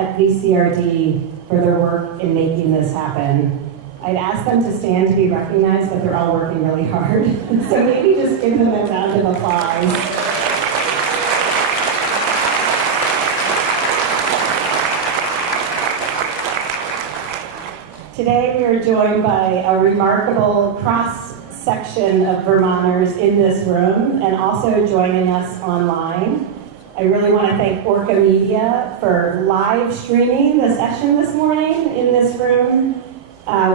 at VCRD for their work in making this happen. I'd ask them to stand to be recognized, but they're all working really hard. So maybe just give them a round of applause. Today we are joined by a remarkable cross-section of Vermonters in this room and also joining us online. I really want to thank Orca Media for live streaming the session this morning in this room.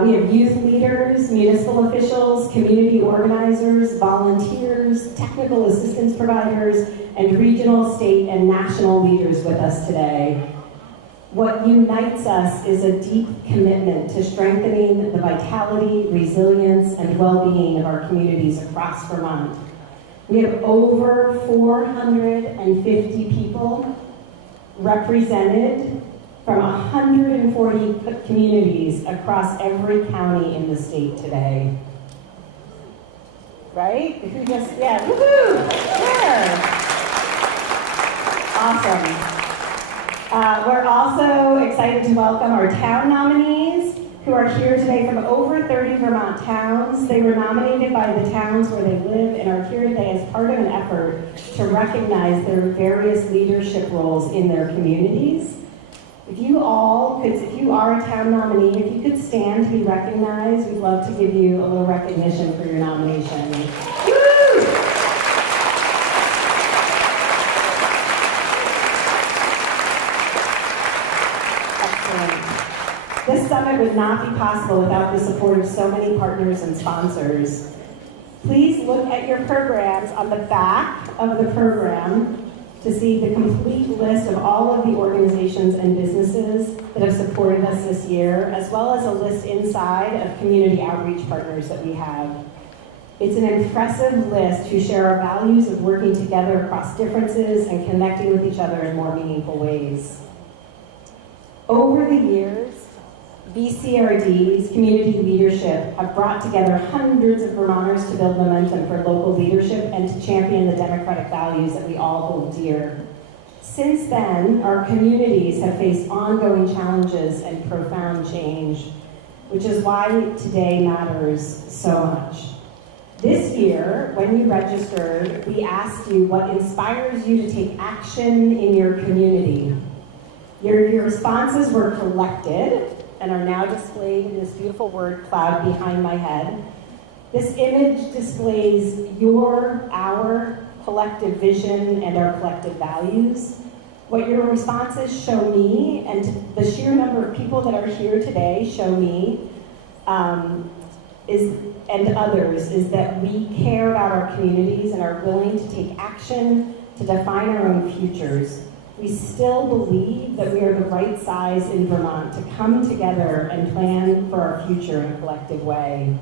We have youth leaders, municipal officials, community organizers, volunteers, technical assistance providers, and regional, state, and national leaders with us today. What unites us is a deep commitment to strengthening the vitality, resilience, and well-being of our communities across Vermont. We have over 450 people represented from 140 communities across every county in the state today. Right? If you just, yeah, woohoo! There. Awesome. We're also excited to welcome our town nominees who are here today from over 30 Vermont towns. They were nominated by the towns where they live and are here today as part of an effort to recognize their various leadership roles in their communities. If you are a town nominee, if you could stand to be recognized, we'd love to give you a little recognition for your nomination. Woo! Excellent. This summit would not be possible without the support of so many partners and sponsors. Please look at your programs on the back of the program to see the complete list of all of the organizations and businesses that have supported us this year, as well as a list inside of community outreach partners that we have. It's an impressive list who share our values of working together across differences and connecting with each other in more meaningful ways. Over the years, VCRD's community leadership have brought together hundreds of Vermonters to build momentum for local leadership and to champion the democratic values that we all hold dear. Since then, our communities have faced ongoing challenges and profound change, which is why today matters so much. This year, when you registered, we asked you what inspires you to take action in your community. Your responses were collected and are now displayed in this beautiful word cloud behind my head. This image displays our collective vision and our collective values. What your responses show me, and the sheer number of people that are here today show me, and others, is that we care about our communities and are willing to take action to define our own futures. We still believe that we are the right size in Vermont to come together and plan for our future in a collective way.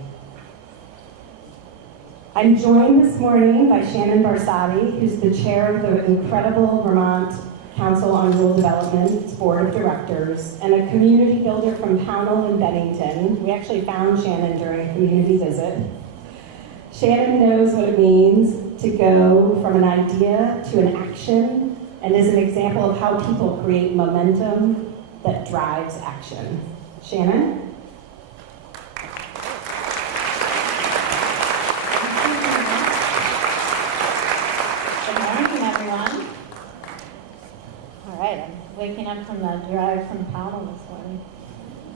I'm joined this morning by Shannon Barsotti, who's the chair of the incredible Vermont Council on Rural Development's Board of Directors, and a community builder from Pownell and Bennington. We actually found Shannon during a community visit. Shannon knows what it means to go from an idea to an action, and is an example of how people create momentum that drives action. Shannon? Good morning, everyone. All right, I'm waking up from the drive from Pownell this morning.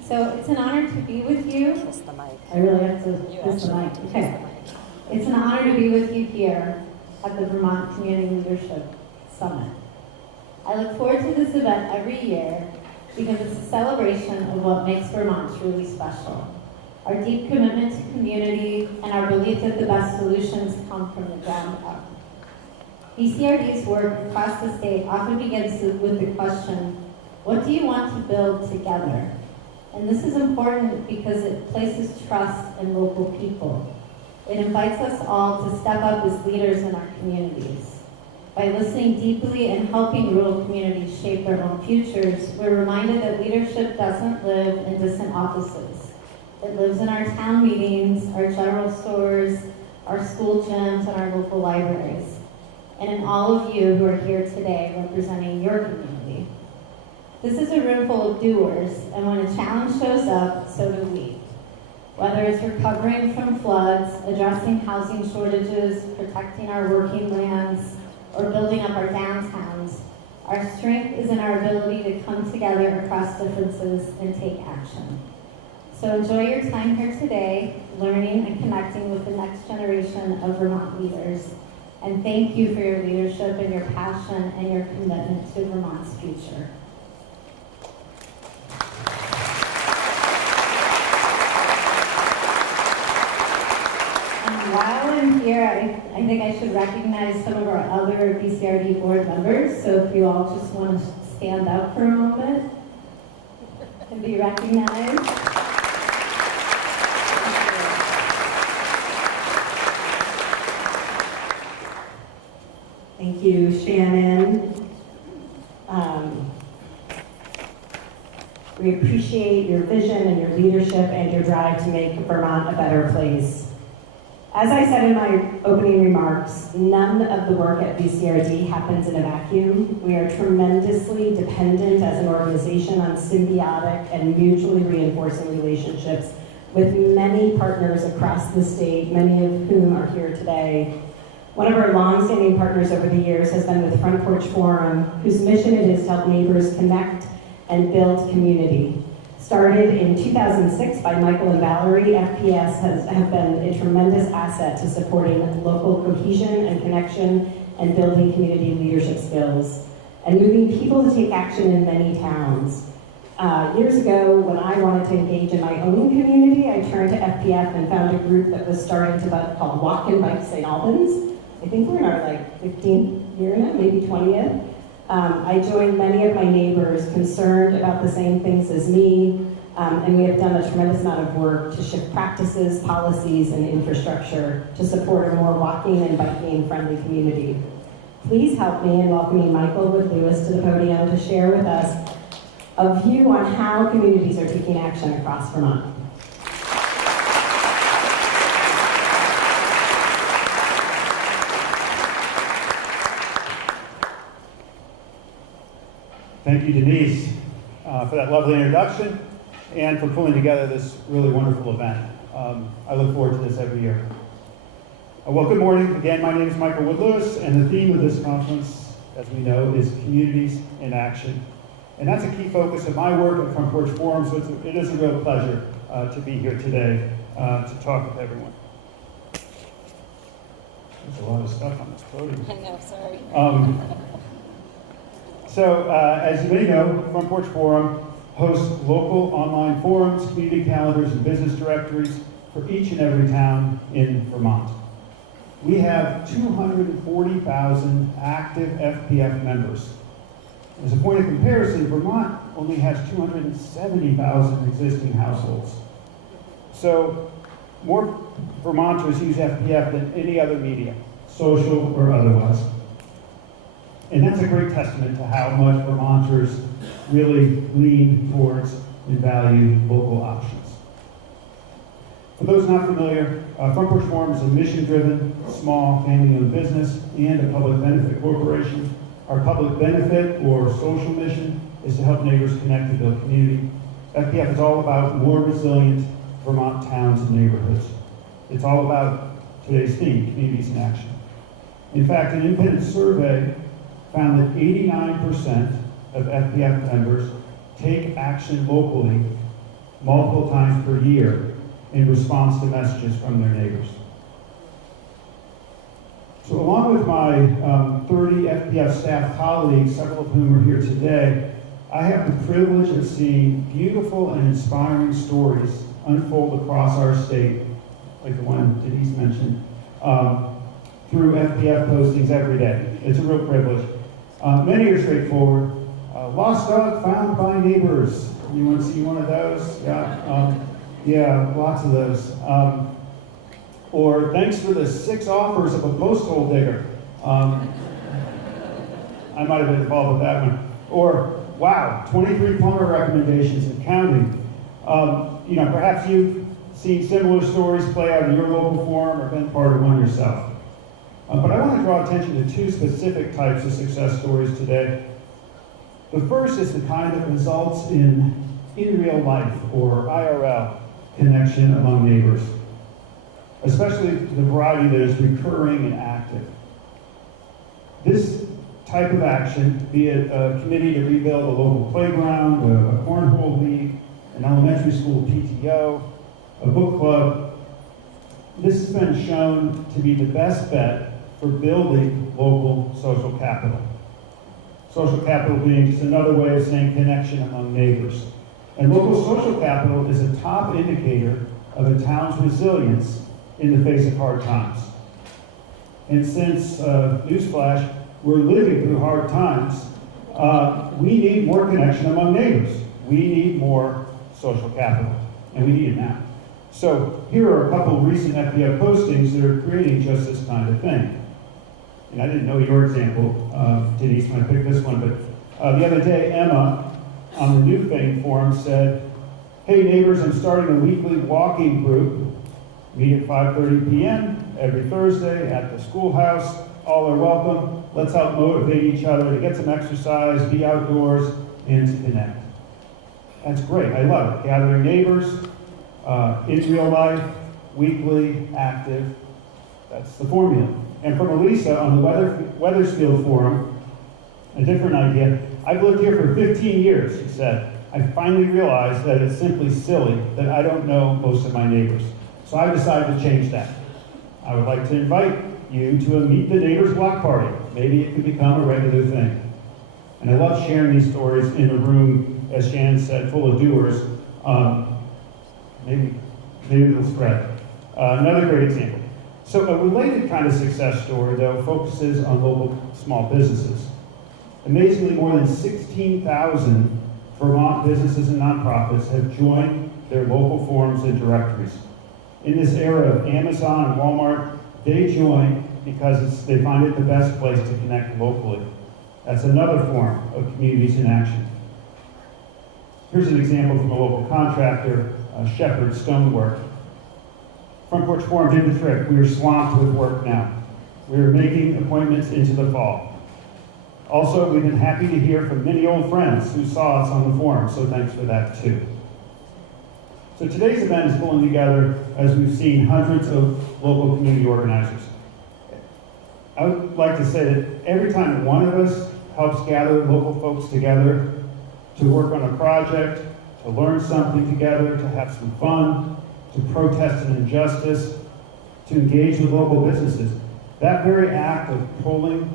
So it's an honor to be with you. Kiss the mic. I really have to kiss the mic. Okay. It's an honor to be with you here at the Vermont Community Leadership Summit. I look forward to this event every year because it's a celebration of what makes Vermont truly special. Our deep commitment to community and our belief that the best solutions come from the ground up. VCRD's work across the state often begins with the question, what do you want to build together? And this is important because it places trust in local people. It invites us all to step up as leaders in our communities. By listening deeply and helping rural communities shape their own futures, we're reminded that leadership doesn't live in distant offices. It lives in our town meetings, our general stores, our school gyms, and our local libraries. And in all of you who are here today representing your community. This is a room full of doers, and when a challenge shows up, so do we. Whether it's recovering from floods, addressing housing shortages, protecting our working lands, or building up our downtowns, our strength is in our ability to come together across differences and take action. So enjoy your time here today, learning and connecting with the next generation of Vermont leaders. And thank you for your leadership and your passion and your commitment to Vermont's future. While I'm here, I think I should recognize some of our other BCRD board members. So if you all just want to stand up for a moment and be recognized. Thank you, Shannon. We appreciate your vision and your leadership and your drive to make Vermont a better place. As I said in my opening remarks, none of the work at BCRD happens in a vacuum. We are tremendously dependent as an organization on symbiotic and mutually reinforcing relationships with many partners across the state, many of whom are here today. One of our longstanding partners over the years has been with Front Porch Forum, whose mission it is to help neighbors connect and build community. Started in 2006 by Michael and Valerie, FPS have been a tremendous asset to supporting local cohesion and connection and building community leadership skills and moving people to take action in many towns. Years ago, when I wanted to engage in my own community, I turned to FPF and found a group that was starting to bud called Walk and Bike St. Albans. I think we're in our 15th year now, maybe 20th. I joined many of my neighbors concerned about the same things as me, and we have done a tremendous amount of work to shift practices, policies, and infrastructure to support a more walking and biking friendly community. Please help me in welcoming Michael Wood-Lewis to the podium to share with us a view on how communities are taking action across Vermont. Thank you, Denise, for that lovely introduction and for pulling together this really wonderful event. I look forward to this every year. Well, good morning. Again, my name is Michael Wood-Lewis, and the theme of this conference, as we know, is Communities in Action. And that's a key focus of my work at Front Porch Forum, so it is a real pleasure to be here today to talk with everyone. There's a lot of stuff on this podium. I know, sorry. As you may know, Front Porch Forum hosts local online forums, community calendars, and business directories for each and every town in Vermont. We have 240,000 active FPF members. As a point of comparison, Vermont only has 270,000 existing households. So more Vermonters use FPF than any other media, social or otherwise. And that's a great testament to how much Vermonters really lean towards and value local options. For those not familiar, Front Porch Forum is a mission-driven, small, family-owned business and a public benefit corporation. Our public benefit or social mission is to help neighbors connect and build community. FPF is all about more resilient Vermont towns and neighborhoods. It's all about today's theme, communities in action. In fact, an independent survey found that 89% of FPF members take action locally multiple times per year in response to messages from their neighbors. So along with my 30 FPF staff colleagues, several of whom are here today, I have the privilege of seeing beautiful and inspiring stories unfold across our state, like the one Denise mentioned, through FPF postings every day. It's a real privilege. Many are straightforward. Lost dog found by neighbors. You want to see one of those? Yeah, lots of those. Or thanks for the 6 offers of a post hole digger. I might have been involved with that one. Or, wow, 23 plumber recommendations and counting. Perhaps you've seen similar stories play out in your local forum or been part of one yourself. But I want to draw attention to 2 specific types of success stories today. The first is the kind that results in real life, or IRL, connection among neighbors, especially the variety that is recurring and active. This type of action, be it a committee to rebuild a local playground, a cornhole league, an elementary school PTO, a book club, this has been shown to be the best bet for building local social capital. Social capital being just another way of saying connection among neighbors. And local social capital is a top indicator of a town's resilience in the face of hard times. And since, newsflash, we're living through hard times, we need more connection among neighbors. We need more social capital, and we need it now. So here are a couple of recent FPF postings that are creating just this kind of thing. And I didn't know your example, Denise, when I picked this one, but the other day, Emma, on the New Fame forum said, "Hey neighbors, I'm starting a weekly walking group. Meet at 5:30 p.m. every Thursday at the schoolhouse. All are welcome. Let's help motivate each other to get some exercise, be outdoors, and to connect." That's great. I love it. Gathering neighbors, in real life, weekly, active. That's the formula. And from Elisa on the Weathersfield forum, a different idea. "I've lived here for 15 years," she said. "I finally realized that it's simply silly that I don't know most of my neighbors. So I decided to change that. I would like to invite you to a Meet the Neighbors block party. Maybe it could become a regular thing." And I love sharing these stories in a room, as Shannon said, full of doers. Maybe it'll spread. Another great example. So a related kind of success story, though, focuses on local small businesses. Amazingly, more than 16,000 Vermont businesses and nonprofits have joined their local forums and directories. In this era of Amazon and Walmart, they join because they find it the best place to connect locally. That's another form of communities in action. Here's an example from a local contractor, Shepherd Stonework. Front Porch Forum did the trick. We are swamped with work now. We are making appointments into the fall. Also, we've been happy to hear from many old friends who saw us on the forum, so thanks for that too. So today's event is pulling together, as we've seen, hundreds of local community organizers. I would like to say that every time one of us helps gather local folks together to work on a project, to learn something together, to have some fun, to protest an injustice, to engage with local businesses, that very act of pulling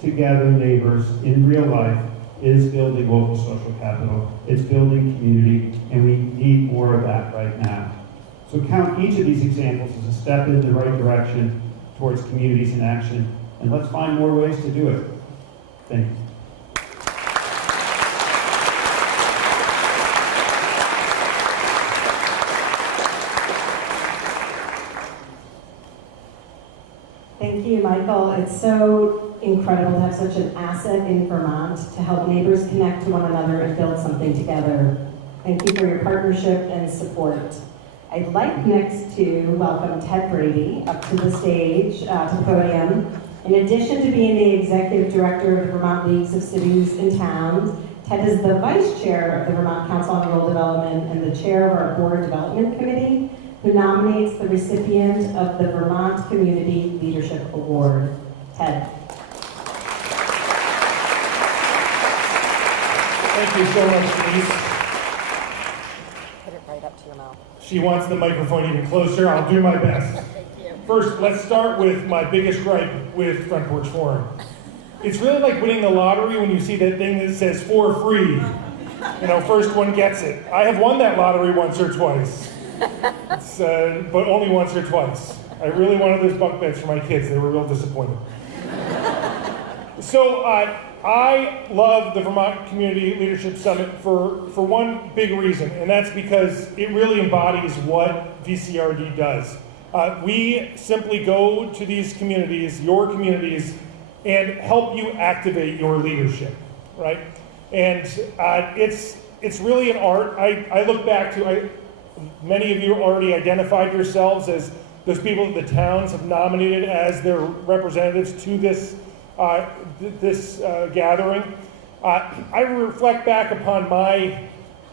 together neighbors in real life is building local social capital. It's building community, and we need more of that right now. So count each of these examples as a step in the right direction towards communities in action, and let's find more ways to do it. Thank you. Thank you, Michael. It's so incredible to have such an asset in Vermont to help neighbors connect to one another and build something together. Thank you for your partnership and support. I'd like next to welcome Ted Brady up to the stage, to the podium. In addition to being the Executive Director of the Vermont Leagues of Cities and Towns, Ted is the Vice Chair of the Vermont Council on Rural Development and the Chair of our Board Development Committee, who nominates the recipient of the Vermont Community Leadership Award. Ted. Thank you so much, Denise. Put it right up to your mouth. She wants the microphone even closer. I'll do my best. Thank you. First, let's start with my biggest gripe with Front Porch Forum. It's really like winning the lottery when you see that thing that says "for free." You know, first one gets it. I have won that lottery once or twice, but only once or twice. I really wanted those bunk beds for my kids. They were real disappointed. So I love the Vermont Community Leadership Summit for one big reason, and that's because it really embodies what VCRD does. We simply go to these communities, your communities, and help you activate your leadership, right? And it's really an art. I look back to, many of you already identified yourselves as those people that the towns have nominated as their representatives to this gathering. I reflect back upon my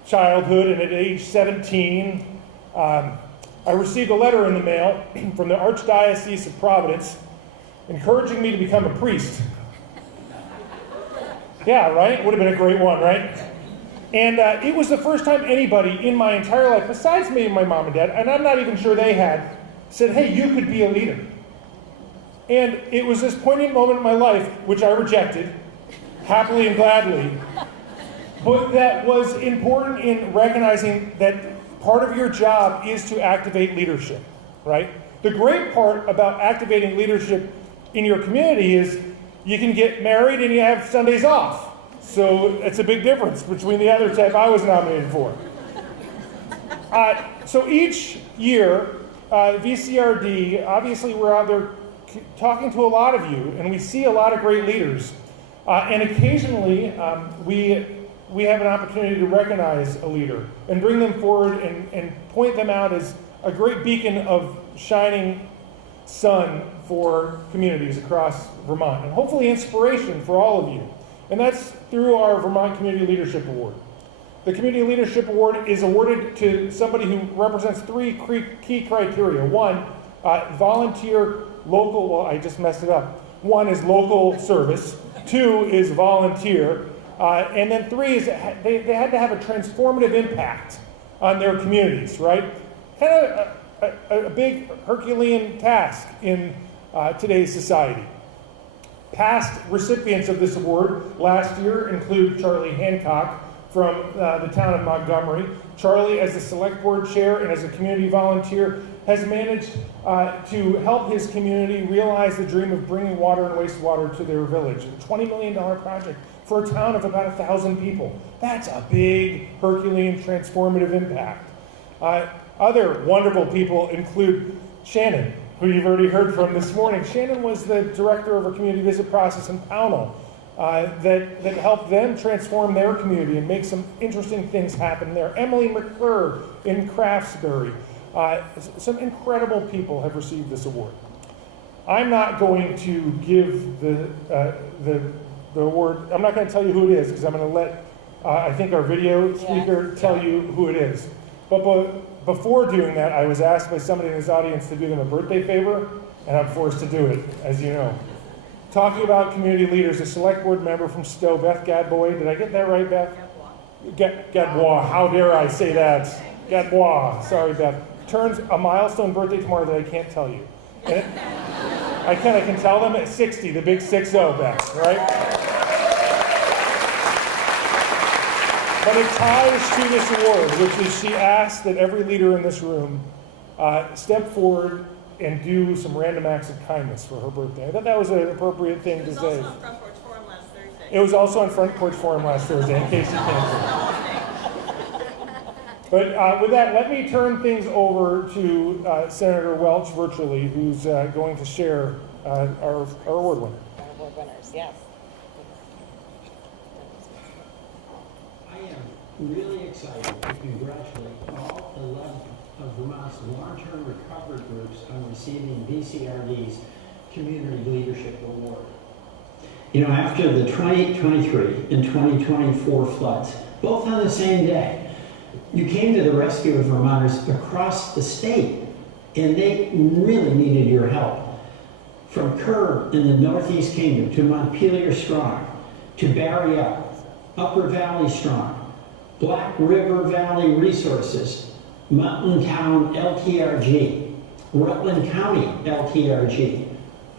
childhood, and at age 17, I received a letter in the mail from the Archdiocese of Providence encouraging me to become a priest. Yeah, right? Would have been a great one, right? And it was the first time anybody in my entire life, besides me and my mom and dad, and I'm not even sure they had, said, hey, you could be a leader. And it was this poignant moment in my life, which I rejected, happily and gladly, but that was important in recognizing that part of your job is to activate leadership, right? The great part about activating leadership in your community is you can get married and you have Sundays off. So it's a big difference between the other type I was nominated for. So each year, VCRD, obviously we're out there talking to a lot of you, and we see a lot of great leaders. And occasionally, we have an opportunity to recognize a leader and bring them forward and point them out as a great beacon of shining sun for communities across Vermont, and hopefully inspiration for all of you. And that's through our Vermont Community Leadership Award. The Community Leadership Award is awarded to somebody who represents three key criteria. One, volunteer local, well, I just messed it up. One is local service. Two is volunteer. And then three is they had to have a transformative impact on their communities, right? Kind of a big Herculean task in today's society. Past recipients of this award last year include Charlie Hancock from the town of Montgomery. Charlie, as the select board chair and as a community volunteer, has managed to help his community realize the dream of bringing water and wastewater to their village. A $20 million project for a town of about 1,000 people. That's a big Herculean transformative impact. Other wonderful people include Shannon, who you've already heard from this morning. Shannon was the director of a community visit process in Pownell that helped them transform their community and make some interesting things happen there. Emily McClure in Craftsbury. Some incredible people have received this award. I'm not going to give the award, I'm not going to tell you who it is, because I'm going to let, I think, our video speaker tell you who it is. But before doing that, I was asked by somebody in this audience to do them a birthday favor, and I'm forced to do it, as you know. Talking about community leaders, a select board member from Stowe, Beth Gadbois. Did I get that right, Beth? Gadbois. How dare I say that? Gadbois. Sorry, Beth. Turns a milestone birthday tomorrow that I can't tell you. And I can tell them at 60, the big 6-0, Beth, right? But it ties to this award, which is she asked that every leader in this room step forward and do some random acts of kindness for her birthday. I thought that was an appropriate thing to say. It was also on Front Porch Forum last Thursday. It was also on Front Porch Forum last Thursday, in case you can't. But with that, let me turn things over to Senator Welch virtually, who's going to share our award winner. Award winners, yes. I am really excited to congratulate all 11 of Vermont's long-term recovery groups on receiving VCRD's Community Leadership Award. You know, after the 2023 and 2024 floods, both on the same day, you came to the rescue of Vermonters across the state, and they really needed your help. From Kerr in the Northeast Kingdom to Montpelier Strong, to Barry Upper Valley Strong, Black River Valley Resources, Mountain Town LTRG, Rutland County LTRG,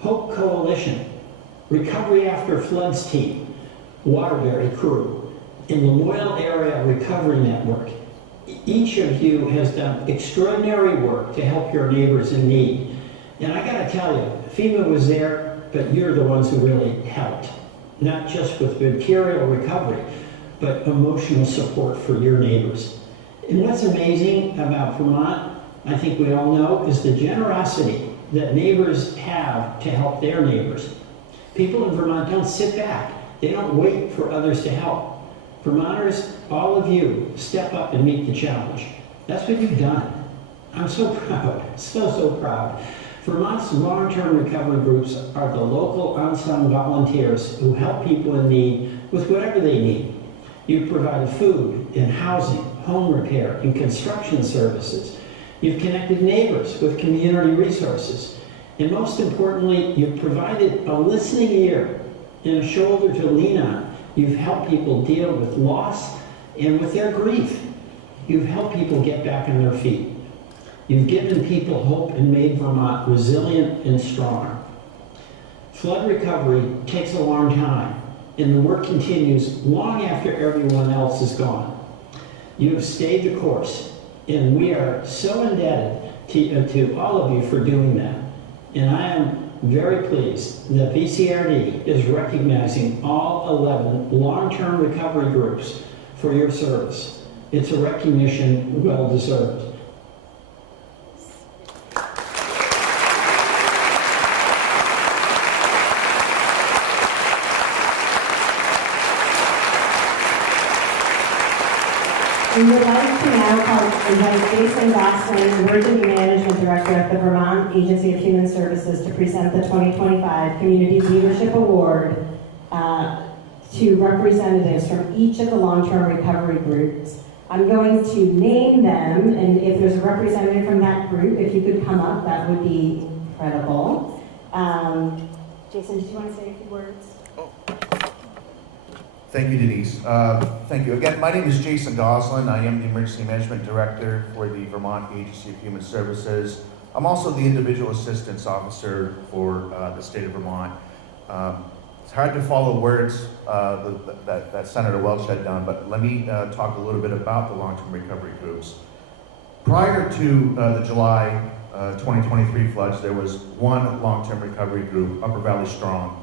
Hope Coalition, Recovery After Floods Team, Waterbury Crew, and the Loyal Area Recovery Network. Each of you has done extraordinary work to help your neighbors in need. And I gotta tell you, FEMA was there, but you're the ones who really helped. Not just with material recovery, but emotional support for your neighbors. And what's amazing about Vermont, I think we all know, is the generosity that neighbors have to help their neighbors. People in Vermont don't sit back. They don't wait for others to help. Vermonters, all of you, step up and meet the challenge. That's what you've done. I'm so proud, so proud. Vermont's long-term recovery groups are the local unsung volunteers who help people in need with whatever they need. You've provided food and housing, home repair, and construction services. You've connected neighbors with community resources. And most importantly, you've provided a listening ear and a shoulder to lean on. You've helped people deal with loss and with their grief. You've helped people get back on their feet. You've given people hope and made Vermont resilient and strong. Flood recovery takes a long time, and the work continues long after everyone else is gone. You have stayed the course, and we are so indebted to all of you for doing that. And I am very pleased that VCRD is recognizing all 11 long-term recovery groups for your service. It's a recognition well deserved. We would like to now invite Jason Gosling, Emergency Management Director at the Vermont Agency of Human Services, to present the 2025 Community Leadership Award to representatives from each of the long-term recovery groups. I'm going to name them, and if there's a representative from that group, if you could come up, that would be incredible. Jason, did you want to say a few words? Thank you, Denise. Thank you. Again, my name is Jason Goslin. I am the Emergency Management Director for the Vermont Agency of Human Services. I'm also the Individual Assistance Officer for the state of Vermont. It's hard to follow words that Senator Welch had done, but let me talk a little bit about the long-term recovery groups. Prior to the July 2023 floods, there was one long-term recovery group, Upper Valley Strong,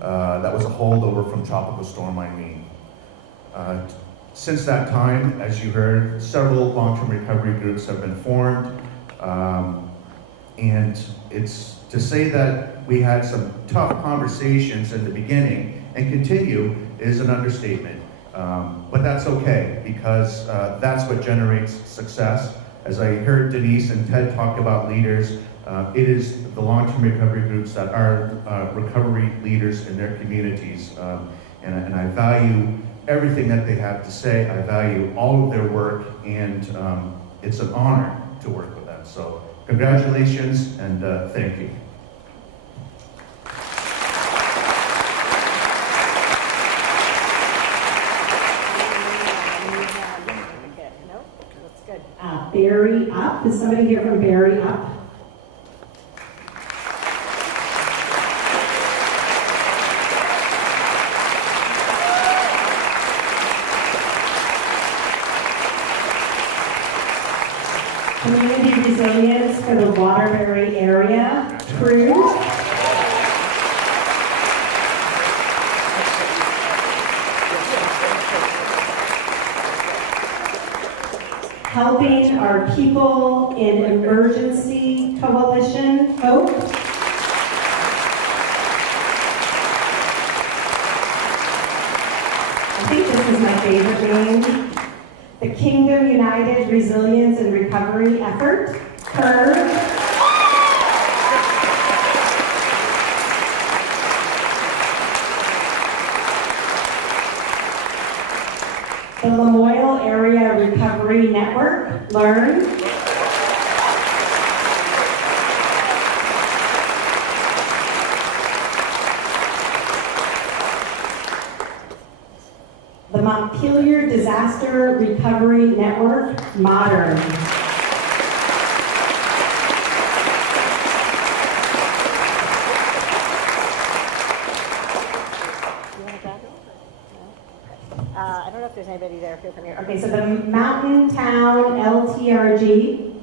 that was a holdover from Tropical Storm Irene. Since that time, as you heard, several long-term recovery groups have been formed, and it's to say that we had some tough conversations in the beginning and continue is an understatement, but that's okay, because that's what generates success. As I heard Denise and Ted talk about leaders, it is the long-term recovery groups that are recovery leaders in their communities. And I value everything that they have to say. I value all of their work, and it's an honor to work with them. So congratulations, and thank you. No? That's good. Barry Up. Is somebody here from Barry Up? Community Resilience for the Waterbury area. Crew. Helping Our People in Emergency Coalition, HOPE. I think this is my favorite name. The Kingdom United Resilience and Recovery Effort, CURV. The Lamoille Area Recovery Network, LEARN. The Montpelier Disaster Recovery Network, MODERN. I don't know if there's anybody there from here. Okay, so the Mountain Town LTRG.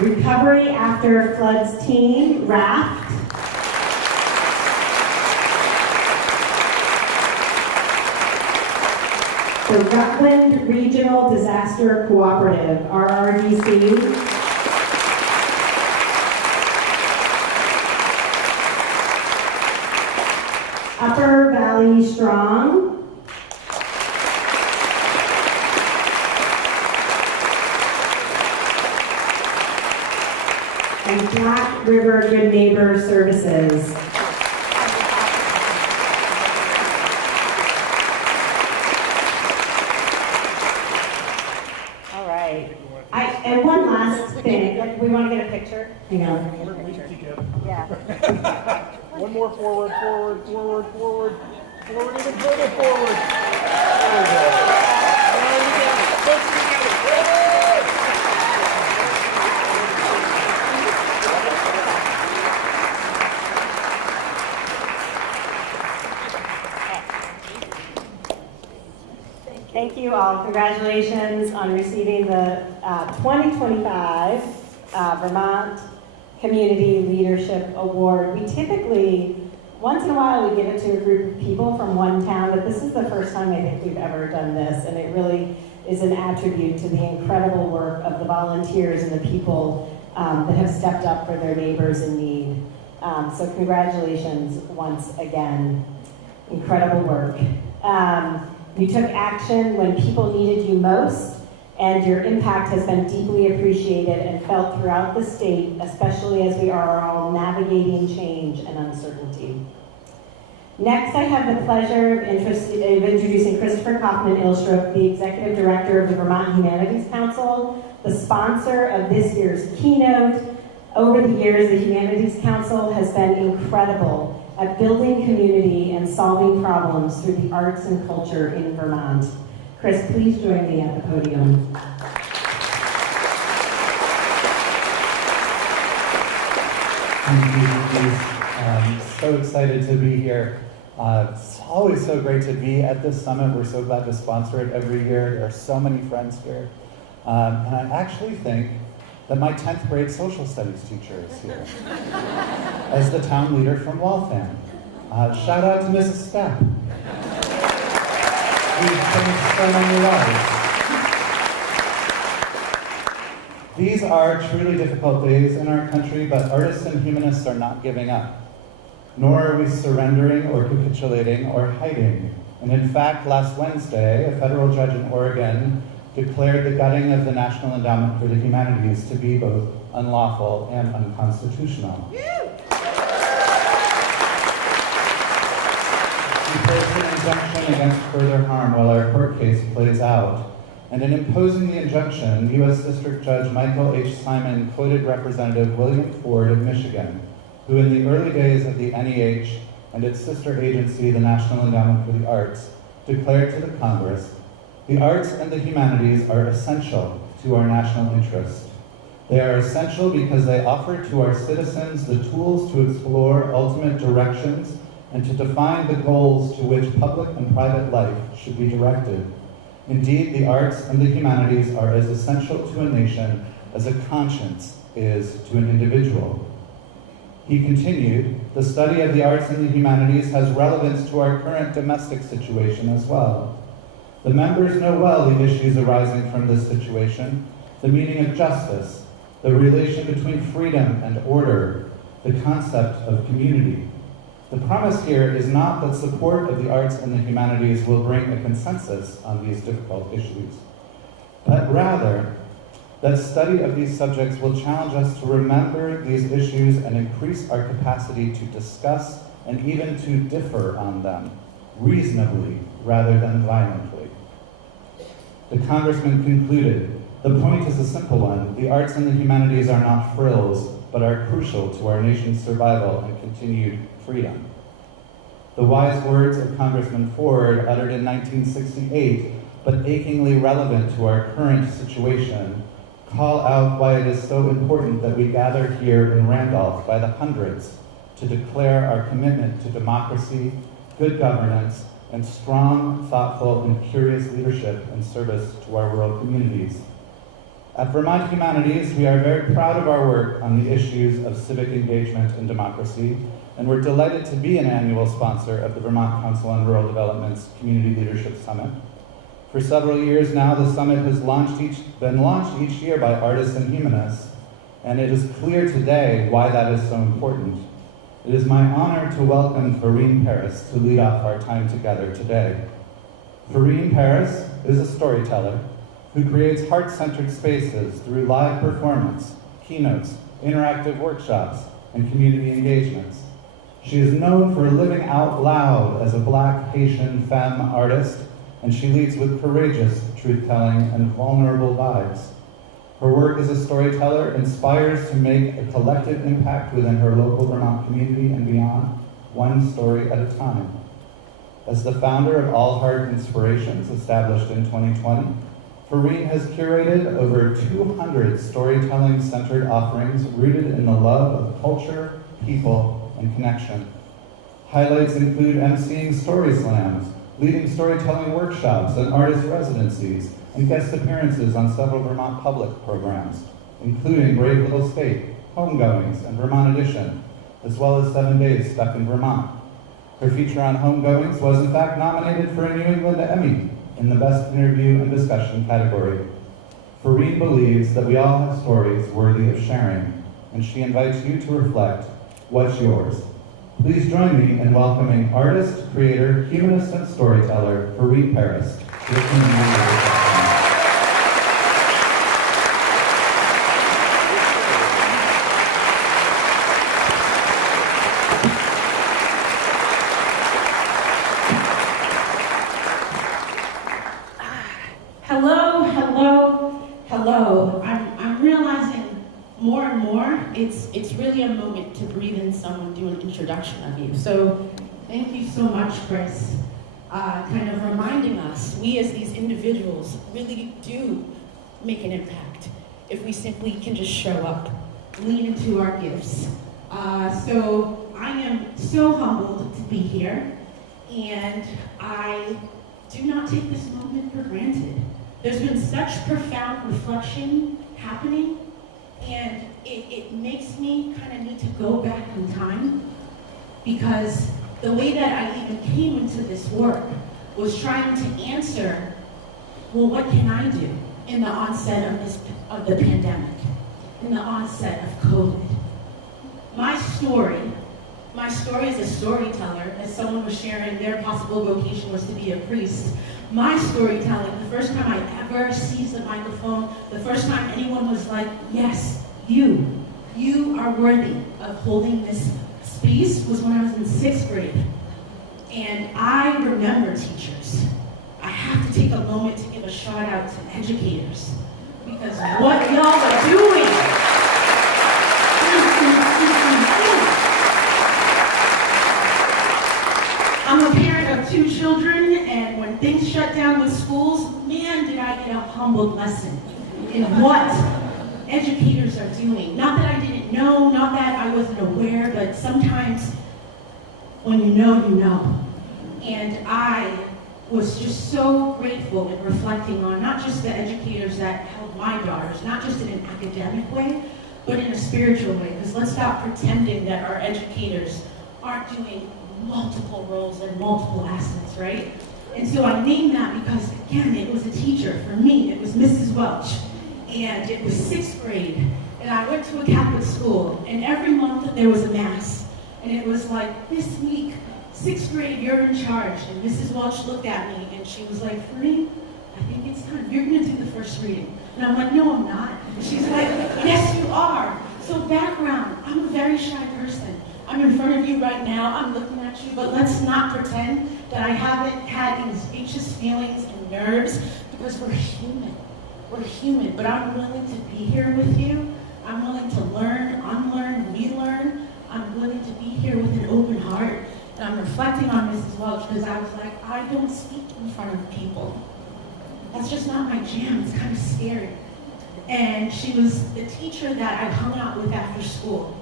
Recovery After Floods Team, RAFT. The Rutland Regional Disaster Cooperative, RRDC. Upper Valley Strong. and Black River Good Neighbor Services. All right. And one last thing, we want to get a picture? Hang on. Yeah. One more forward, forward, forward, forward, forward, even further forward. There we go. There we go. Let's together. Thank you all. Congratulations on receiving the 2025 Vermont Community Leadership Award. We typically, once in a while, we give it to a group of people from one town, but this is the first time I think we've ever done this, and it really is an attribute to the incredible work of the volunteers and the people that have stepped up for their neighbors in need. So congratulations once again. Incredible work. You took action when people needed you most, and your impact has been deeply appreciated and felt throughout the state, especially as we are all navigating change and uncertainty. Next, I have the pleasure of introducing Christopher Kaufman-Ilstrup, the Executive Director of the Vermont Humanities Council, the sponsor of this year's keynote. Over the years, the Humanities Council has been incredible at building community and solving problems through the arts and culture in Vermont. Chris, please join me at the podium. Thank you. So excited to be here. It's always so great to be at this summit. We're so glad to sponsor it every year. There are so many friends here. And I actually think that my 10th grade social studies teacher is here as the town leader from Waltham. Shout out to Mrs. Stepp. We've changed so many lives. These are truly difficult days in our country, but artists and humanists are not giving up. Nor are we surrendering or capitulating or hiding. And in fact, last Wednesday, a federal judge in Oregon declared the gutting of the National Endowment for the Humanities to be both unlawful and unconstitutional. He placed an injunction against further harm while our court case plays out. And in imposing the injunction, U.S. District Judge Michael H. Simon quoted Representative William Ford of Michigan, who in the early days of the NEH and its sister agency, the National Endowment for the Arts, declared to the Congress, "The arts and the humanities are essential to our national interest. They are essential because they offer to our citizens the tools to explore ultimate directions and to define the goals to which public and private life should be directed. Indeed, the arts and the humanities are as essential to a nation as a conscience is to an individual." He continued, "The study of the arts and the humanities has relevance to our current domestic situation as well. The members know well the issues arising from this situation, the meaning of justice, the relation between freedom and order, the concept of community. The promise here is not that support of the arts and the humanities will bring a consensus on these difficult issues, but rather that study of these subjects will challenge us to remember these issues and increase our capacity to discuss and even to differ on them, reasonably rather than violently." The congressman concluded, "The point is a simple one. The arts and the humanities are not frills, but are crucial to our nation's survival and continued freedom." The wise words of Congressman Ford, uttered in 1968, but achingly relevant to our current situation, call out why it is so important that we gather here in Randolph by the hundreds to declare our commitment to democracy, good governance, and strong, thoughtful, and curious leadership in service to our world communities. At Vermont Humanities, we are very proud of our work on the issues of civic engagement and democracy, and we're delighted to be an annual sponsor of the Vermont Council on Rural Development's Community Leadership Summit. For several years now, the summit has been launched each year by artists and humanists, and it is clear today why that is so important. It is my honor to welcome Farine Paris to lead off our time together today. Farine Paris is a storyteller who creates heart-centered spaces through live performance, keynotes, interactive workshops, and community engagements. She is known for living out loud as a Black Haitian femme artist, and she leads with courageous truth-telling and vulnerable vibes. Her work as a storyteller inspires to make a collective impact within her local Vermont community and beyond, one story at a time. As the founder of All Heart Inspirations, established in 2020, Fareen has curated over 200 storytelling-centered offerings rooted in the love of culture, people, and connection. Highlights include emceeing story slams, leading storytelling workshops and artist residencies, and guest appearances on several Vermont public programs, including Brave Little State, Homegoings, and Vermont Edition, as well as 7 Days Stuck in Vermont. Her feature on Homegoings was in fact nominated for a New England Emmy in the Best Interview and Discussion category. Fareen believes that we all have stories worthy of sharing, and she invites you to reflect, what's yours? Please join me in welcoming artist, creator, humanist, and storyteller, Fareen Paris, to the Community Leadership. Hello. I'm realizing more and more it's really a moment to breathe in someone, do an introduction of you. So thank you so much, Chris. Kind of reminding us, we as these individuals really do make an impact if we simply can just show up, lean into our gifts. So I am so humbled to be here, and I do not take this moment for granted. There's been such profound reflection happening, and it makes me kind of need to go back in time, because the way that I even came into this work was trying to answer, well, what can I do in the onset of the pandemic, in the onset of COVID? My story as a storyteller, as someone was sharing their possible vocation was to be a priest. My storytelling, the first time I ever seized the microphone, the first time anyone was like, yes, you are worthy of holding this space, was when I was in 6th grade. And I remember teachers. I have to take a moment to give a shout out to educators, because what y'all are doing, I'm a parent of 2 children, and when things shut down with schools, man, did I get a humbled lesson in what educators are doing. Not that I didn't know, not that I wasn't aware, but sometimes when you know, you know. And I was just so grateful and reflecting on not just the educators that held my daughters, not just in an academic way, but in a spiritual way. Because let's stop pretending that our educators aren't doing multiple roles and multiple assets, right? And so I named that because, again, it was a teacher. For me, it was Mrs. Welch. And it was 6th grade. And I went to a Catholic school. And every month there was a mass. And it was like, this week, 6th grade, you're in charge. And Mrs. Welch looked at me and she was like, Fareen, I think it's time. You're going to do the first reading. And I'm like, no, I'm not. And she's like, yes, you are. So background, I'm a very shy person. I'm in front of you right now, I'm looking at you, but let's not pretend that I haven't had anxious feelings and nerves, because we're human. We're human, but I'm willing to be here with you. I'm willing to learn, unlearn, relearn. I'm willing to be here with an open heart. And I'm reflecting on Mrs. Welch, because I was like, I don't speak in front of people. That's just not my jam, it's kind of scary. And she was the teacher that I hung out with after school.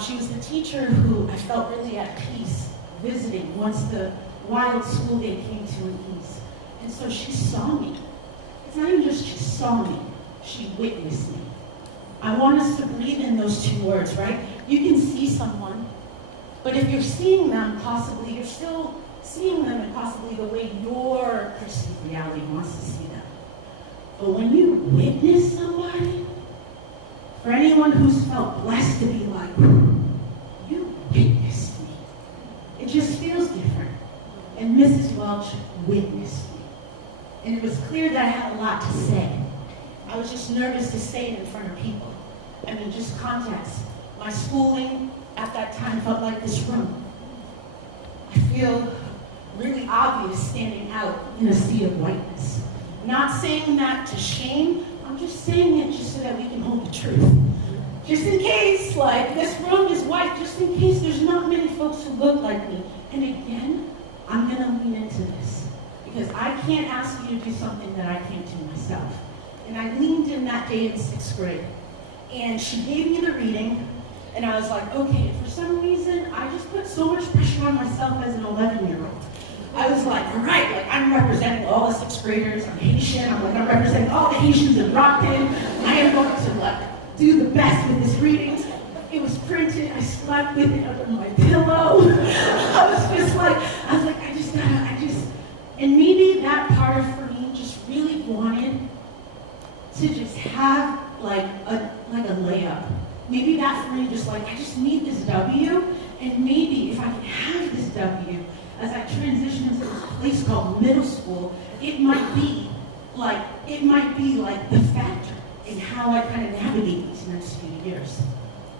She was the teacher who I felt really at peace visiting once the wild school day came to an ease. And so she saw me. It's not even just she saw me, she witnessed me. I want us to breathe in those 2 words, right? You can see someone, but if you're seeing them, possibly, you're still seeing them in possibly the way your perceived reality wants to see them. But when you witness somebody, for anyone who's felt blessed to be like, you witnessed me, it just feels different. And Mrs. Welch witnessed me. And it was clear that I had a lot to say. I was just nervous to say it in front of people. I mean, just context. My schooling at that time felt like this room. I feel really obvious standing out in a sea of whiteness. Not saying that to shame, I'm just saying it just so that we can hold the truth. Just in case, like, this room is white, just in case there's not many folks who look like me. And again, I'm gonna lean into this, because I can't ask you to do something that I can't do myself. And I leaned in that day in 6th grade. And she gave me the reading, and I was like, okay, for some reason, I just put so much pressure on myself as an 11-year-old. I was like, all right, like, I'm representing all the 6th graders, I'm Haitian, I'm representing all the Haitians in Brockton. I am going to, like, do the best with this reading. It was printed, I slept with it under my pillow. I was like, and maybe that part of for me just really wanted to just have like a layup. Maybe that for me just like, I just need this W, and maybe if I can have this W as I transition into this place called middle school, it might be like the factor in how I kind of navigate these next few years.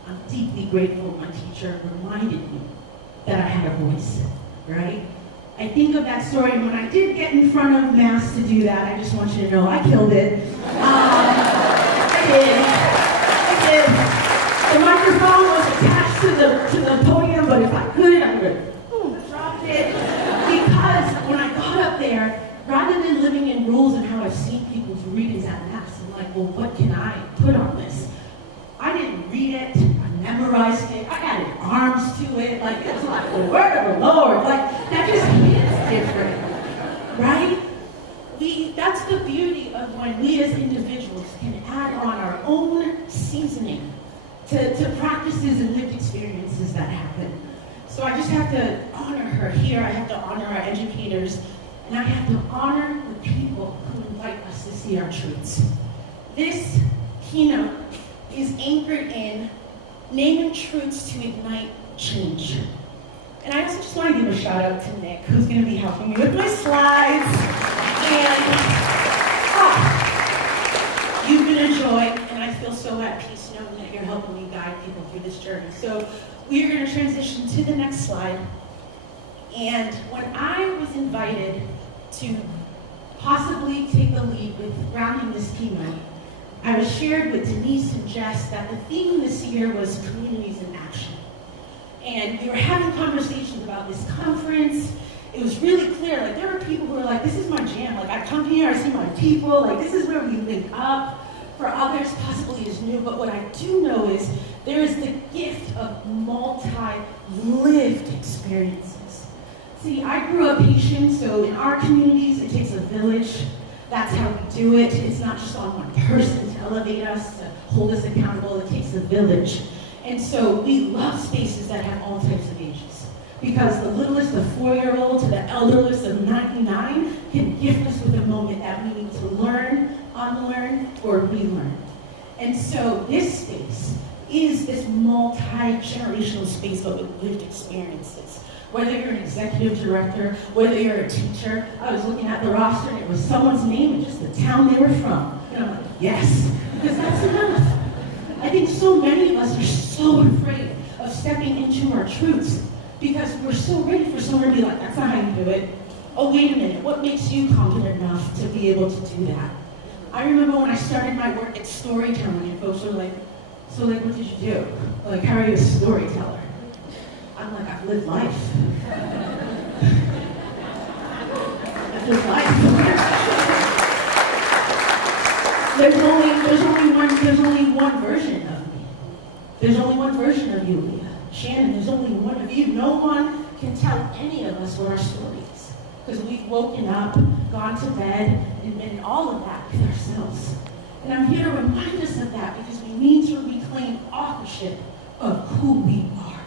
I'm deeply grateful my teacher reminded me that I had a voice, right? I think of that story, and when I did get in front of mass to do that, I just want you to know I killed it. I did. The microphone was attached to the podium, but if I could, I would have dropped it. Because when I got up there, rather than living in rules and how I've seen people's readings at mass, I'm like, well, what can I put on this? I didn't read it, I memorized it, I added arms to it, like it's like the word of the Lord, like that just hits different, right? That's the beauty of when we as individuals can add on our own seasoning to practices and lived experiences that happen. So I just have to honor her here, I have to honor our educators, and I have to honor the people who invite us to see our truths. This keynote is anchored in naming truths to ignite change. And I also just want to give a shout out to Nick, who's going to be helping me with my slides. And you've been a joy, and I feel so at peace knowing that you're helping me guide people through this journey. So we are going to transition to the next slide. And when I was invited to possibly take the lead with rounding this keynote, I was shared with Denise and Jess that the theme this year was communities in action. And we were having conversations about this conference. It was really clear, like there were people who were like, this is my jam. Like I come here, I see my people, like this is where we link up. For others, possibly is new, but what I do know is there is the gift of multi-lived experiences. See, I grew up Haitian, so in our communities, it takes a village. That's how we do it. It's not just on one person to elevate us, to hold us accountable. It takes a village. And so we love spaces that have all types of ages. Because the littlest of 4-year-old to the elderless of 99 can gift us with a moment that we need to learn, unlearn, or relearn. And so this space is this multi-generational space but with lived experiences. Whether you're an executive director, whether you're a teacher, I was looking at the roster and it was someone's name and just the town they were from. And I'm like, yes, because that's enough. I think so many of us are so afraid of stepping into our truths because we're so ready for someone to be like, that's not how you do it. Oh, wait a minute, what makes you confident enough to be able to do that? I remember when I started my work at storytelling and folks were like, so like, what did you do? Like, how are you a storyteller? I'm like, I've lived life. I've lived life. There's only one version of me. There's only one version of you, Leah. Shannon, there's only one of you. No one can tell any of us what our story is. Because we've woken up, gone to bed, and been all of that with ourselves. And I'm here to remind us of that because we need to reclaim authorship of who we are.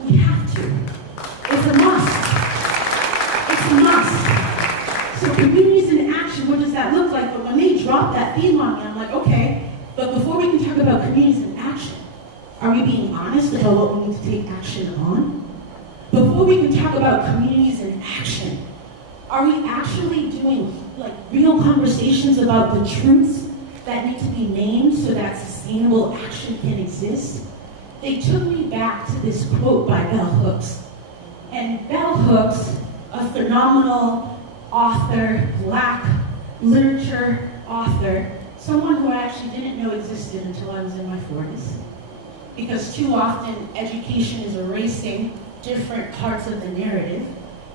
We have to. It's a must. It's a must. So communities in action, what does that look like? But when they drop that theme on me, I'm like, okay, but before we can talk about communities in action, are we being honest about what we need to take action on? Before we can talk about communities in action, are we actually doing like real conversations about the truths that need to be named so that society sustainable action can exist, they took me back to this quote by Bell Hooks. And Bell Hooks, a phenomenal author, Black literature author, someone who I actually didn't know existed until I was in my 40s. Because too often education is erasing different parts of the narrative.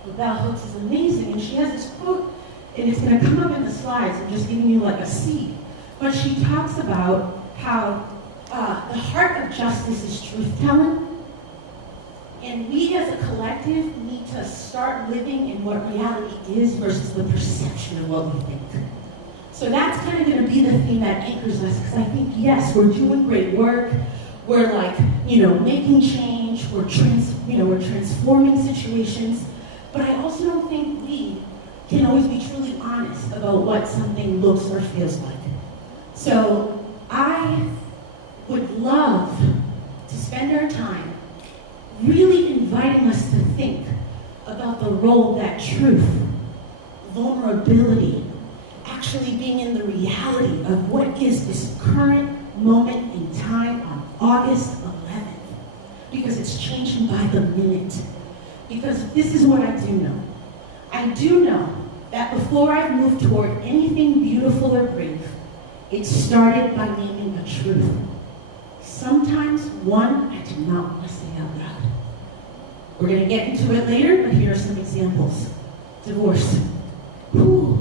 But Bell Hooks is amazing, and she has this quote, and it's going to come up in the slides. I'm just giving you like a seed. But she talks about how the heart of justice is truth-telling, and we as a collective need to start living in what reality is versus the perception of what we think. So that's kind of going to be the thing that anchors us, because I think, yes, we're doing great work. We're like, making change. We're transforming situations. But I also don't think we can always be truly honest about what something looks or feels like. So I would love to spend our time really inviting us to think about the role that truth, vulnerability, actually being in the reality of what is this current moment in time on August 11th. Because it's changing by the minute. Because this is what I do know. I do know that before I moved toward anything beautiful or brave, it started by naming a truth. Sometimes one I do not want to say out loud. We're going to get into it later, but here are some examples. Divorce. Whew.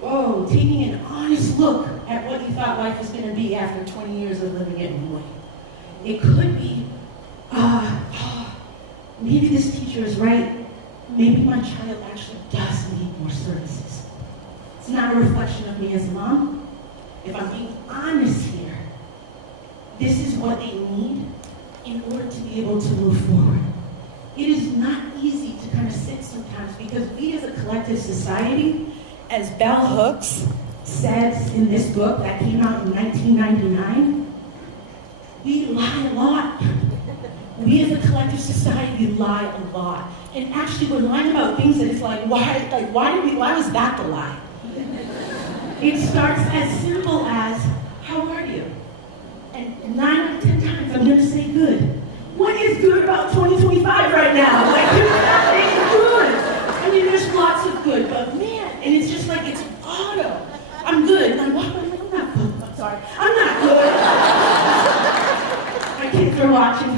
Whoa, taking an honest look at what you thought life was going to be after 20 years of living it anyway. It could be, maybe this teacher is right. Maybe my child actually does need more services. It's not a reflection of me as a mom. If I'm being honest here, this is what they need in order to be able to move forward. It is not easy to kind of sit sometimes because we as a collective society, as Bell Hooks says in this book that came out in 1999, we lie a lot. We as a collective society lie a lot. And actually we're lying about things that it's like, why was that the lie? It starts as simple as, how are you? And 9 out of 10 times I'm gonna say good. What is good about 2025 right now? Like, there's nothing good. I mean, there's lots of good, but man, and it's just like, it's auto. I'm good. And I'm not good. I'm sorry. I'm not good. My kids are watching.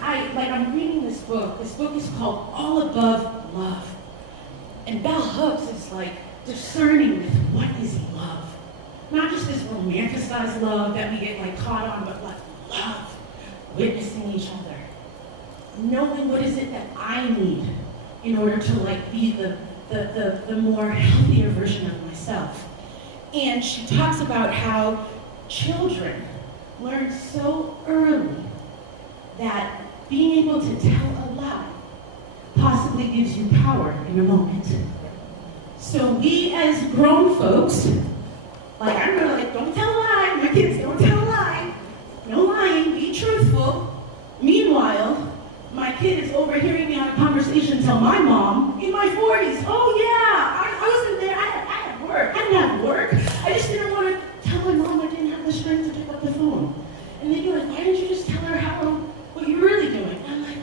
Hi, but I'm reading this book. This book is called All Above Love. And Bell Hooks is like discerning with what is love. Not just this romanticized love that we get like caught on, but like love, witnessing each other. Knowing what is it that I need in order to like be the more healthier version of myself. And she talks about how children learn so early that being able to tell a lie possibly gives you power in a moment. So we as grown folks, like I'm really like, don't tell a lie, my kids, don't tell a lie. No lying, be truthful. Meanwhile, my kid is overhearing me on a conversation tell my mom in my 40s, oh yeah, I wasn't there, I had work. I didn't have work. I just didn't want to tell my mom I didn't have the strength to pick up the phone. And they'd be like, why didn't you just tell her what you're really doing? And I'm like,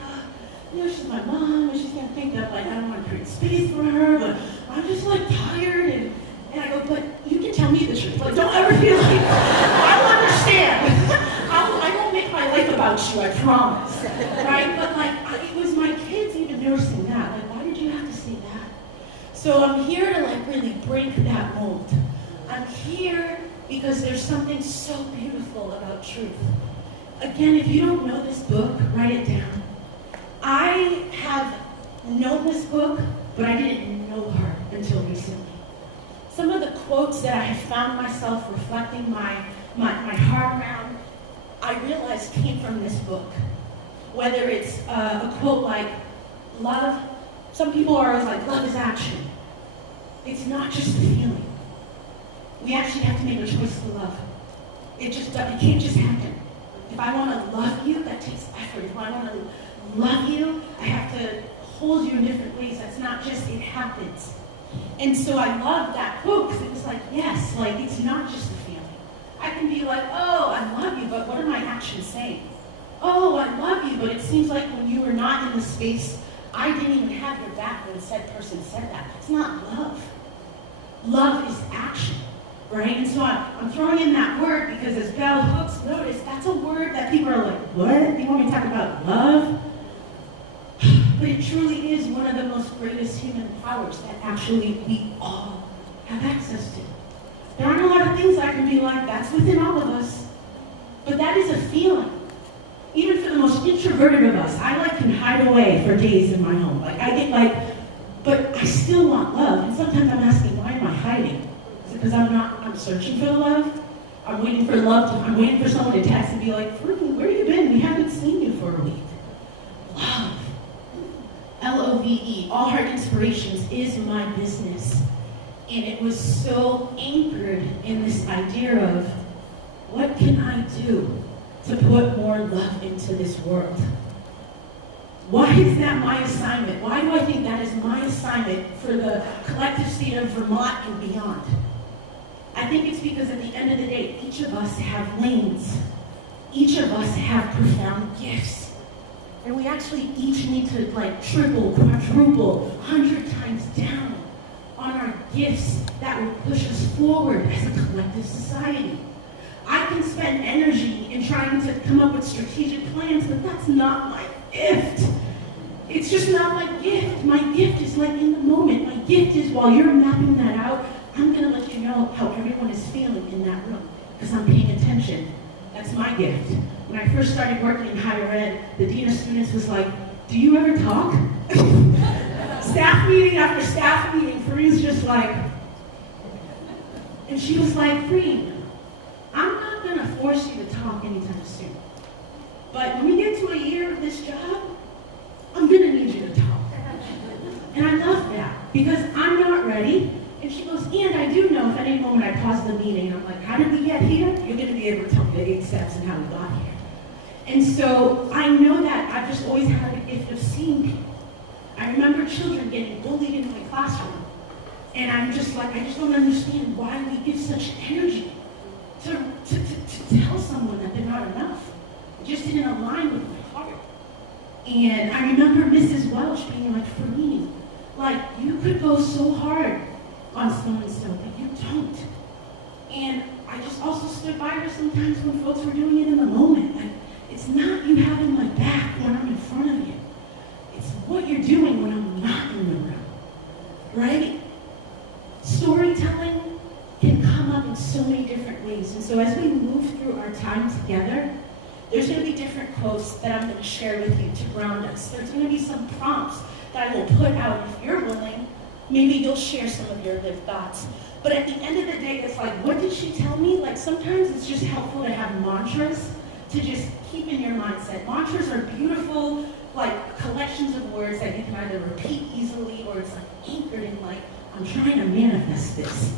she's my mom, and she's gonna think that like I don't want to create space for her, but I'm just like tired, and I go, but you can tell me the truth. Like, don't ever feel like I'll understand. I won't make my life about you, I promise. Right? But like, it was my kids even noticing that. Like, why did you have to say that? So I'm here to like really break that mold. I'm here because there's something so beautiful about truth. Again, if you don't know this book, write it down. I have known this book, but I didn't know her until recently. Some of the quotes that I have found myself reflecting my heart around, I realized came from this book. Whether it's a quote like, love, some people are always like, love is action. It's not just a feeling. We actually have to make a choice to love. It can't just happen. If I want to love you, that takes effort. If I want to love you, I have to hold you in different ways. That's not just, it happens. And so I loved that quote because it was like, yes, like it's not just a feeling. I can be like, oh, I love you, but what are my actions saying? Oh, I love you, but it seems like when you were not in the space, I didn't even have your back when said person said that. It's not love. Love is action, right? And so I'm throwing in that word because as Bell Hooks noticed, that's a word that people are like, what? You want me to talk about love? But it truly is one of the most greatest human powers that actually we all have access to. There aren't a lot of things I can be like, that's within all of us. But that is a feeling. Even for the most introverted of us, I can hide away for days in my home. But I still want love. And sometimes I'm asking, why am I hiding? Is it because I'm searching for the love? I'm waiting for love, I'm waiting for someone to text and be like, Fruity, where have you been? We haven't seen you for a week. Love. Love, All Heart Inspirations is my business. And it was so anchored in this idea of, what can I do to put more love into this world? Why is that my assignment? Why do I think that is my assignment for the collective state of Vermont and beyond? I think it's because at the end of the day, each of us have lanes. Each of us have profound gifts. And we actually each need to triple, quadruple, 100 times down on our gifts that will push us forward as a collective society. I can spend energy in trying to come up with strategic plans, but that's not my gift. It's just not my gift. My gift is in the moment. My gift is while you're mapping that out, I'm going to let you know how everyone is feeling in that room because I'm paying attention. That's my gift. When I first started working in higher ed, the dean of students was like, do you ever talk? Staff meeting after staff meeting, Fareen's just like, and she was like, Fareen, I'm not going to force you to talk anytime soon. But when we get to a year of this job, I'm going to need you to talk. And I love that because I'm not ready. And she goes, and I do know if at any moment I pause the meeting, I'm like, how did we get here? You're going to be able to tell me the 8 steps and how we got here. And so I know that I've just always had a gift of seeing people. I remember children getting bullied in my classroom. And I'm just like, I just don't understand why we give such energy to tell someone that they're not enough. It just didn't align with my heart. And I remember Mrs. Welch being like, Fareen, you could go so hard on so-and-so, but you don't. And I just also stood by her sometimes when folks were doing it in the moment. It's not you having my back when I'm in front of you. It's what you're doing when I'm not in the room, right? Storytelling can come up in so many different ways. And so as we move through our time together, there's going to be different quotes that I'm going to share with you to ground us. There's going to be some prompts that I will put out. If you're willing, maybe you'll share some of your lived thoughts. But at the end of the day, it's like, what did she tell me? Sometimes it's just helpful to have mantras to just keep in your mindset. Mantras are beautiful, collections of words that you can either repeat easily or it's anchored in I'm trying to manifest this.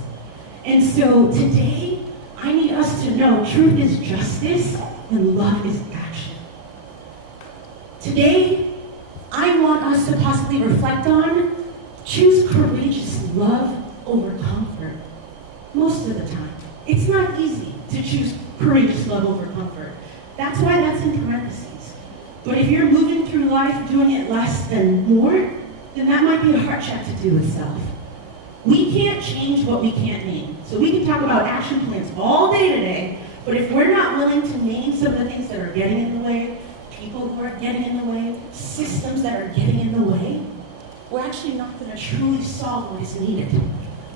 And so today, I need us to know truth is justice and love is action. Today, I want us to possibly reflect on choose courageous love over comfort. Most of the time. It's not easy to choose courageous love over comfort. That's why that's in parentheses. But if you're moving through life doing it less than more, then that might be a heart check to do with self. We can't change what we can't name. So we can talk about action plans all day today, but if we're not willing to name some of the things that are getting in the way, people who are getting in the way, systems that are getting in the way, we're actually not going to truly solve what is needed.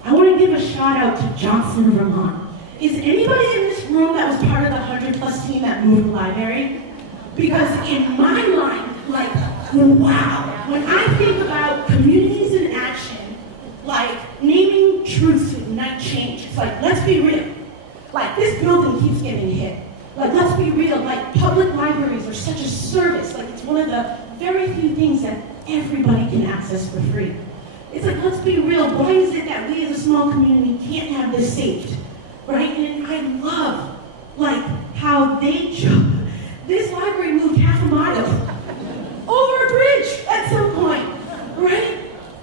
I want to give a shout out to Johnson, Vermont. Is anybody in this room that was part of the 100+ team that moved the library? Because in my mind, wow, when I think about communities in action, naming truths to ignite change, it's let's be real. This building keeps getting hit. Let's be real, public libraries are such a service. It's one of the very few things that everybody can access for free. It's let's be real, why is it that we as a small community can't have this saved? Right? And I love, how this library moved half a mile over a bridge at some point, right?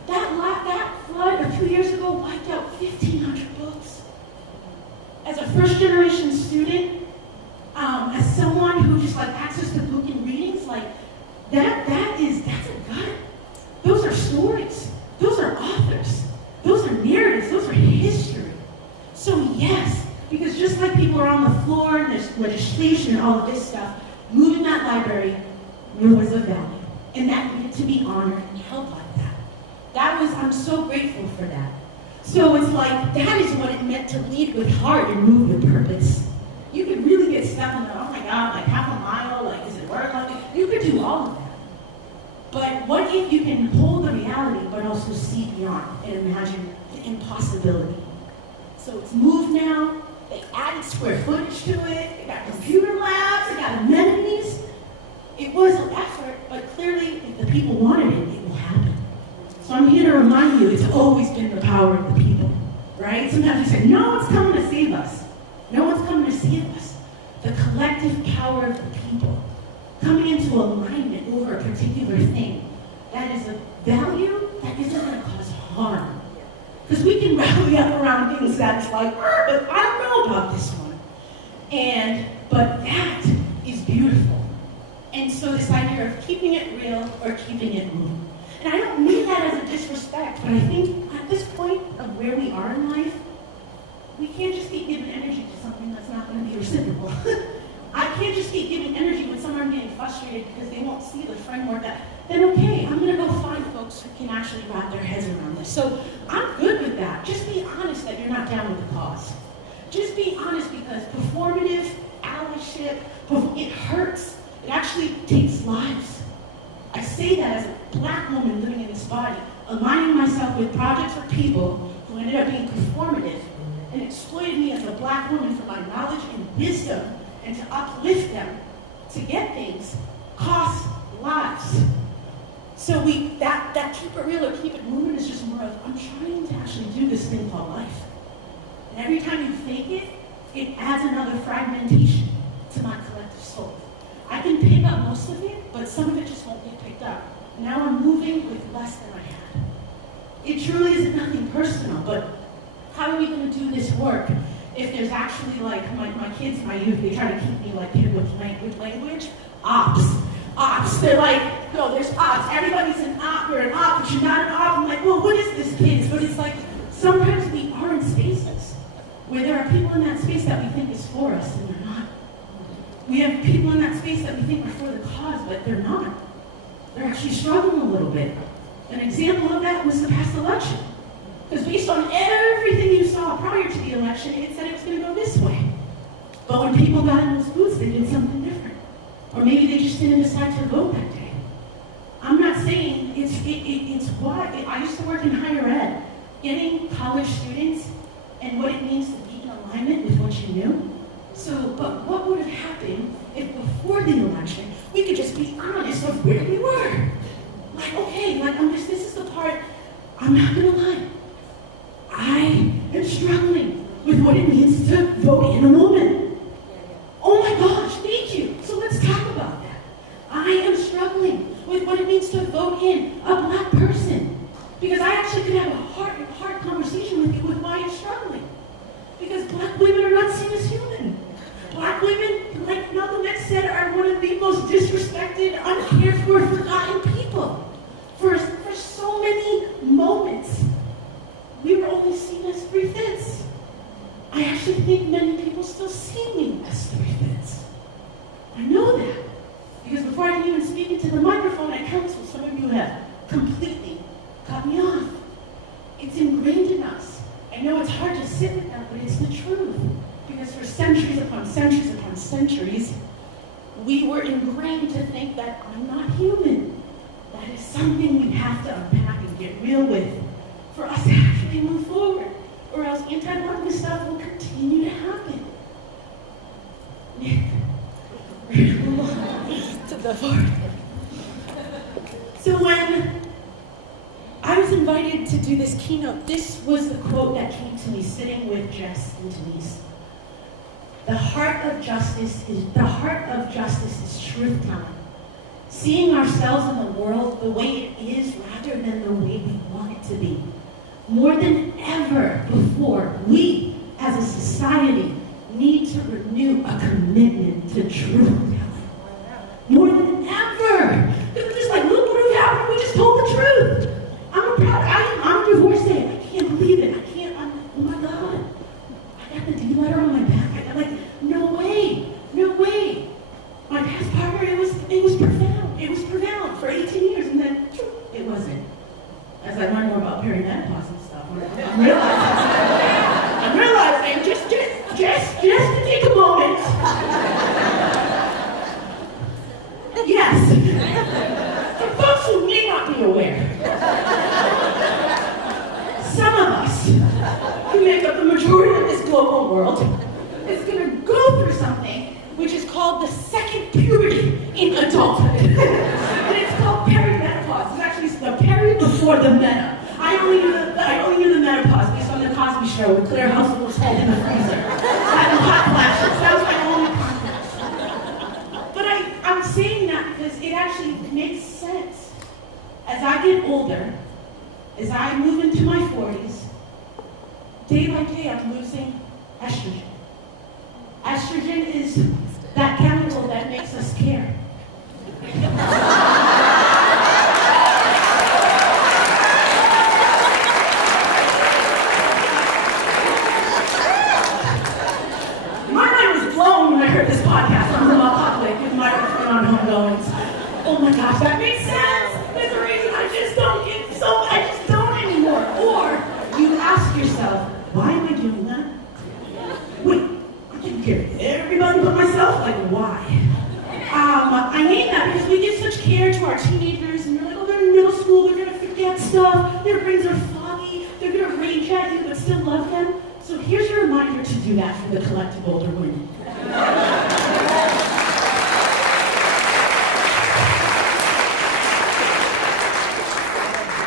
That flood of 2 years ago that's a gut. Those are stories. Those are authors. Those are narratives. Those are history. So yes, because just like people are on the floor and there's legislation and all of this stuff, moving that library, there was a value. And that needed to be honored and held like that. I'm so grateful for that. So it's like, that is what it meant to lead with heart and move with purpose. You could really get stuck in the, oh my God, like half a mile, like is it worth it? You could do all of that. But what if you can hold the reality, but also see beyond and imagine the impossibility? So it's moved now. They added square footage to it. They got computer labs. They got amenities. It was an effort, but clearly, if the people wanted it, it will happen. So I'm here to remind you, it's always been the power of the people, right? Sometimes we say, no one's coming to save us. No one's coming to save us. The collective power of the people coming into alignment over a particular thing that is a value that isn't going to cause harm. Because we can rally up around things that's like, but I don't know about this one. But that is beautiful. And so this idea of keeping it real or keeping it moving. And I don't mean that as a disrespect, but I think at this point of where we are in life, we can't just keep giving energy to something that's not going to be reciprocal. I can't just keep giving energy when someone getting frustrated because they won't see the framework that, then okay, I'm going to go find folks who can actually wrap their heads around this. So I'm good with that. Just be honest that you're not down with the cause. Just be honest because performative allyship, it hurts. It actually takes lives. I say that as a Black woman living in this body, aligning myself with projects or people who ended up being performative and exploited me as a Black woman for my knowledge and wisdom and to uplift them to get things costs lives. So that keep it real or keep it moving is just more of, I'm trying to actually do this thing called life. And every time you fake it, it adds another fragmentation to my collective soul. I can pick up most of it, but some of it just won't get picked up. Now I'm moving with less than I had. It truly is nothing personal, but how are we going to do this work if there's actually like my kids, my youth, they try to keep me like with language, ops. They're like, no, there's ops. Everybody's an op, you're an op, but you're not an op. I'm like, well, what is this, kids? But it's like, sometimes we are in spaces where there are people in that space that we think is for us, and they're not. We have people in that space that we think are for the cause, but they're not. They're actually struggling a little bit. An example of that was the past election. Because based on everything you saw prior to the election, it said it was going to go this way. But when people got in those booths, they did something different. Or maybe they just didn't decide to vote that day. I'm not saying it's why. I used to work in higher ed, getting college students and what it means to be in alignment with what you knew. So, but what would have happened if before the election, we could just be honest of where we were? Like, okay, this is the part, I'm not gonna lie. I am struggling with what it means to vote in a moment. Oh my gosh, thank you. So let's talk about that. I am struggling with what it means to vote in a Black person. Because I actually could have a heart-to-heart conversation with you with why you're struggling. Because Black women are not seen as human. Black women, like Malcolm X said, are one of the most disrespected, uncared for, forgotten people. For so many moments, we were only seen as 3/5. I actually think many people still see me as 3/5. I know that. Because before I can even speak into the microphone at council, some of you have completely cut me off. It's ingrained in us. I know it's hard to sit with that, but it's the truth. Because for centuries upon centuries upon centuries, we were ingrained to think that I'm not human. That is something we have to unpack and get real with for us to actually move forward, or else anti-Blackness stuff will continue to happen. To the heart. So when I was invited to do this keynote, this was the quote that came to me sitting with Jess and Denise. The heart of justice is truth-telling. Seeing ourselves in the world the way it is rather than the way we want it to be. More than ever before, we as a society need to renew a commitment to truth-telling. More than ever. Because was profound. It was profound for 18 years, and then it wasn't. As I learned more about perimenopause and stuff, I'm realizing just to take a moment. Yes, for folks who may not be aware, some of us who make up the majority of this global world is going to go through something which is called the second puberty in adulthood. And it's called perimenopause. It's actually the peri before the meta. I only knew the menopause based on the Cosby Show with Claire Household was held in the freezer. Having hot flashes. That was my only context. But I'm saying that because it actually makes sense. As I get older, as I move into my 40s, day by day I'm losing estrogen. Estrogen is that chemical that makes us care. My mind was blown when I heard this podcast on Remote Public with my friend on homegoings. Oh my gosh, that makes sense. There's a reason I just don't anymore. Or you ask yourself, why am I doing that? Wait, I take care of everybody but myself? Like, why? I mean that because we give such care to our teenagers, and you're like, oh, they're in middle school, they're gonna forget stuff, their brains are foggy, they're gonna rage at you, but still love them. So here's your reminder to do that for the collective older women.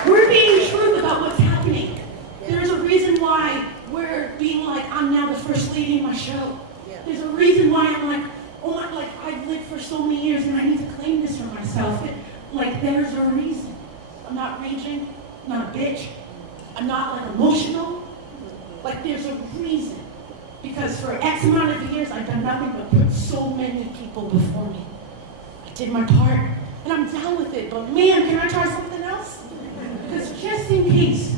We're being truth about what's happening. There's a reason why we're being like, I'm now the first lady in my show. There's a reason why I'm like, oh, I've lived for so many years and I need to claim this for myself. There's a reason. I'm not raging, I'm not a bitch, I'm not emotional. There's a reason. Because for X amount of years, I've done nothing but put so many people before me. I did my part, and I'm down with it, but man, can I try something else? Because just in case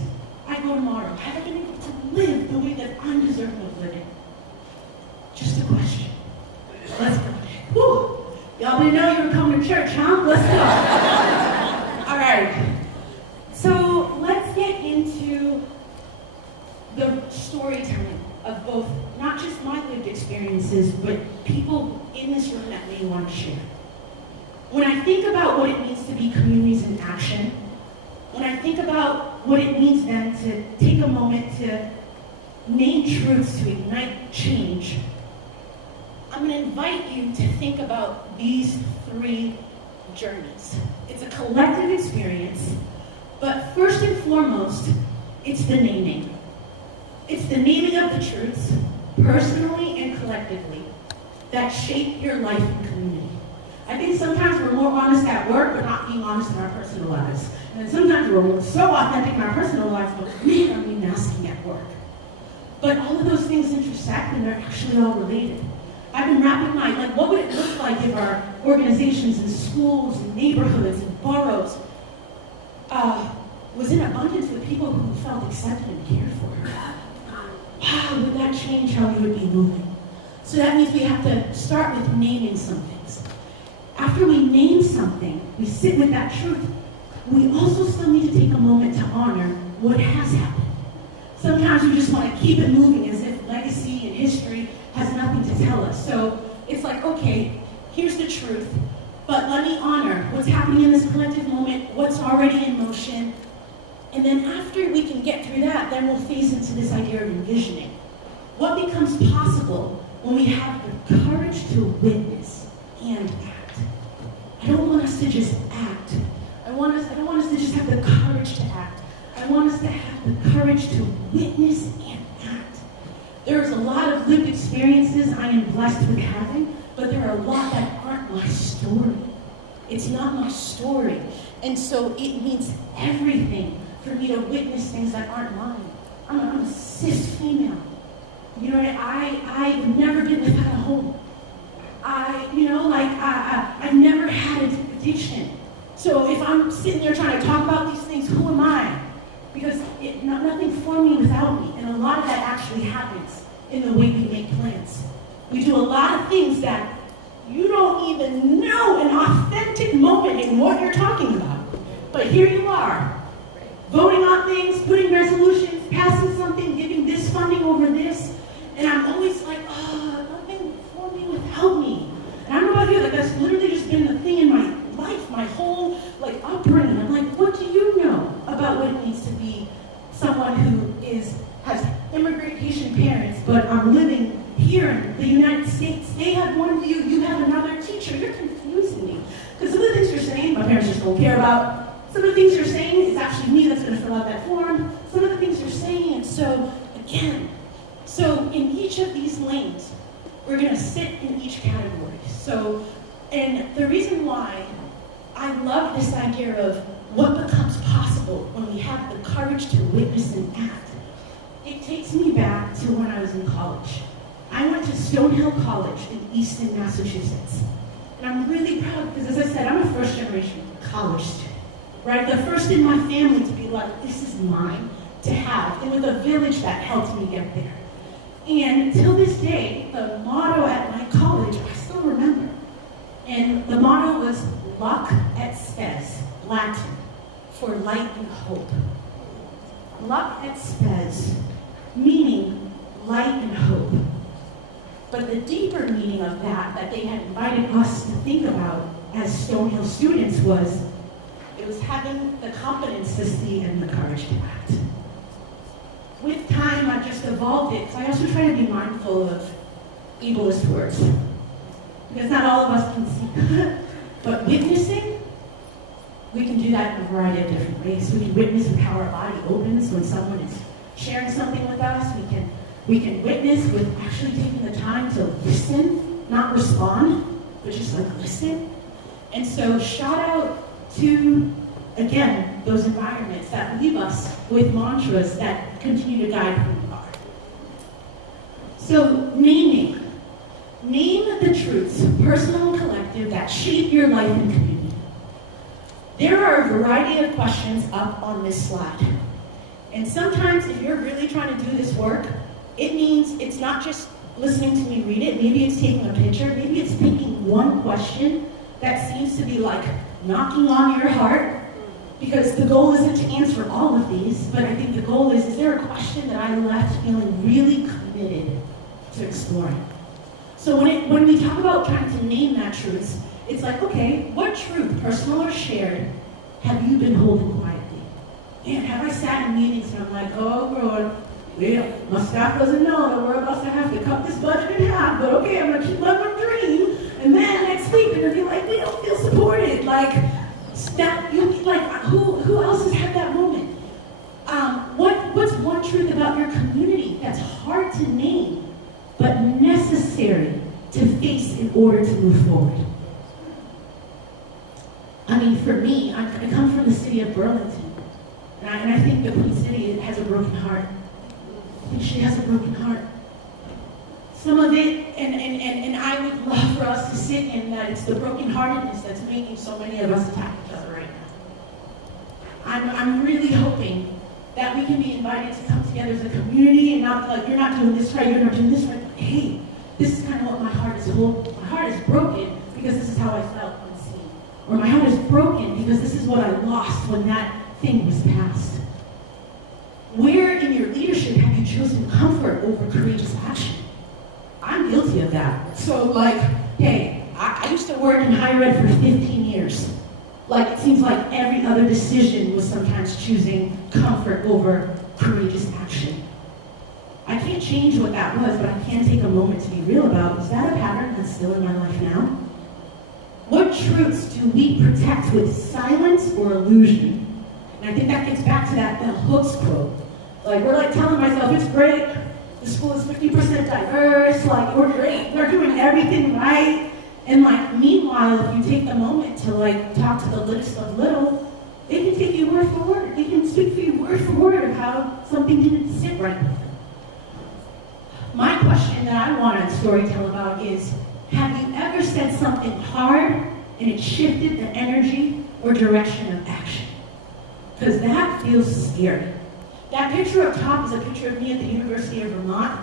I go tomorrow, have I been able to live the way that I'm deserving of living? Just a question. Let's go. Whew. Y'all didn't know you were coming to church, huh? Let's go. All right. So let's get into the storytelling of both, not just my lived experiences, but people in this room that may want to share. When I think about what it means to be communities in action, when I think about what it means then to take a moment to name truths to ignite change, I'm going to invite you to think about these 3 journeys. It's a collective experience, but first and foremost, it's the naming. It's the naming of the truths, personally and collectively, that shape your life and community. I think sometimes we're more honest at work, but not being honest in our personal lives. And then sometimes we're so authentic in our personal lives, but man, are we masking at work. But all of those things intersect, and they're actually all related. I've been wrapping my, what would it look like if our organizations and schools and neighborhoods and boroughs was in abundance with people who felt accepted and cared for? How would that change how we would be moving? So that means we have to start with naming some things. After we name something, we sit with that truth. We also still need to take a moment to honor what has happened. Sometimes we just want to keep it moving as if legacy and history has nothing to tell us. So it's like, okay, here's the truth, but let me honor what's happening in this collective moment, what's already in motion. And then after we can get through that, then we'll phase into this idea of envisioning. What becomes possible when we have the courage to witness and act? I don't want us to just act. I don't want us to just have the courage to act. I want us to have the courage to witness and act. There's a lot of lived experiences I am blessed with having, but there are a lot that aren't my story. It's not my story. And so it means everything for me to witness things that aren't mine. I'm a cis female. You know, I've never been without a home. I've never had addiction. So if I'm sitting there trying to talk about these things, who am I? Because nothing for me without me. And a lot of that actually happens in the way we make plans. We do a lot of things that you don't even know an authentic authentic moment in what you're talking about. But here you are, voting on things, putting resolutions, passing something, giving this funding over this, and I'm always like, oh, nothing for me without me. And I don't know about you, like that's literally just been the thing in my life, my whole like upbringing. I'm like, what do you know about what it means to be someone who has immigrant Haitian parents, but I'm living here in the United States? They have one view, you have another. Teacher, you're confusing me. Because some of the things you're saying, my parents just don't care about. Some of the things you're saying is actually me that's going to fill out that form. Some of the things you're saying, and so again, so in each of these lanes, we're going to sit in each category. So, and the reason why I love this idea of what becomes possible when we have the courage to witness and act, it takes me back to when I was in college. I went to Stonehill College in Easton, Massachusetts. And I'm really proud because, as I said, I'm a first generation college student, right? The first in my family to be like, this is mine to have, and with a village that helped me get there. And till this day, the motto at my college, I still remember. And the motto was Luc et Spes, Latin, for light and hope. Luc et Spes, meaning light and hope. But the deeper meaning of that they had invited us to think about as Stonehill students was, it was having the confidence to see and the courage to act. With time, I've just evolved it, because I also try to be mindful of ableist words. Because not all of us can see. But witnessing, we can do that in a variety of different ways. We can witness with how our body opens when someone is sharing something with us. We can witness with actually taking the time to listen, not respond, but just like listen. And so shout out to, again, those environments that leave us with mantras that continue to guide who we are. So naming. Name the truths, personal and collective, that shape your life and community. There are a variety of questions up on this slide. And sometimes if you're really trying to do this work, it means it's not just listening to me read it, maybe it's taking a picture, maybe it's picking one question that seems to be like knocking on your heart, because the goal isn't to answer all of these, but I think the goal is there a question that I left feeling really committed to exploring? So when we talk about trying to name that truth, it's like, okay, what truth, personal or shared, have you been holding quietly? And have I sat in meetings and I'm like, oh, God, well, my staff doesn't know that we're about to have to cut this budget in half, but okay, I'm gonna keep letting them dream. And then next week, they're gonna be like, we don't feel supported. Like, who else has had that moment? What's one truth about your community that's hard to name, but necessary to face in order to move forward? I mean, for me, I come from the city of Burlington, and I think the Queen City has a broken heart. I think she has a broken heart. Some of it, and I would love for us to sit in that it's the brokenheartedness that's making so many of us attack each other right now. I'm really hoping that we can be invited to come together as a community and not like, you're not doing this right, you're not doing this right. But hey, this is kind of what my heart is holding. My heart is broken because this is how I felt unseen. Or my heart is broken because this is what I lost when that thing was passed. Where in your leadership have you chosen comfort over courageous action? I'm guilty of that. So like, hey, I used to work in higher ed for 15 years. Like, it seems like every other decision was sometimes choosing comfort over courageous action. I can't change what that was, but I can take a moment to be real about, is that a pattern that's still in my life now? What truths do we protect with silence or illusion? And I think that gets back to that Bell Hooks quote. Like, we're like telling myself, it's great, the school is 50% diverse, like, we're great, we're doing everything right. And like, meanwhile, if you take the moment to like talk to the littest of little, they can take you word for word. They can speak for you word for word of how something didn't sit right with them. My question that I want to storytell about is, have you ever said something hard and it shifted the energy or direction of action? Because that feels scary. That picture up top is a picture of me at the University of Vermont.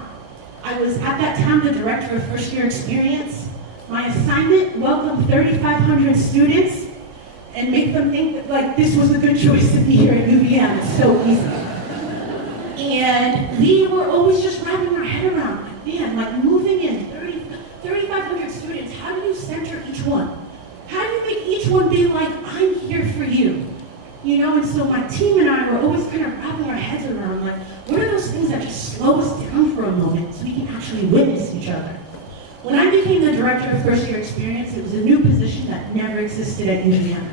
I was at that time the director of first year experience. My assignment, welcome 3,500 students and make them think that like this was a good choice to be here at UVM. It's so easy. And we were always just wrapping our head around, like, man, like moving in 3,500 students, how do you center each one? How do you make each one be like, I'm here for you? You know, and so my team and I were always kind of wrapping our heads around, like, what are those things that just slow us down for a moment so we can actually witness each other? When I became the director of first year experience, it was a new position that never existed at UVM.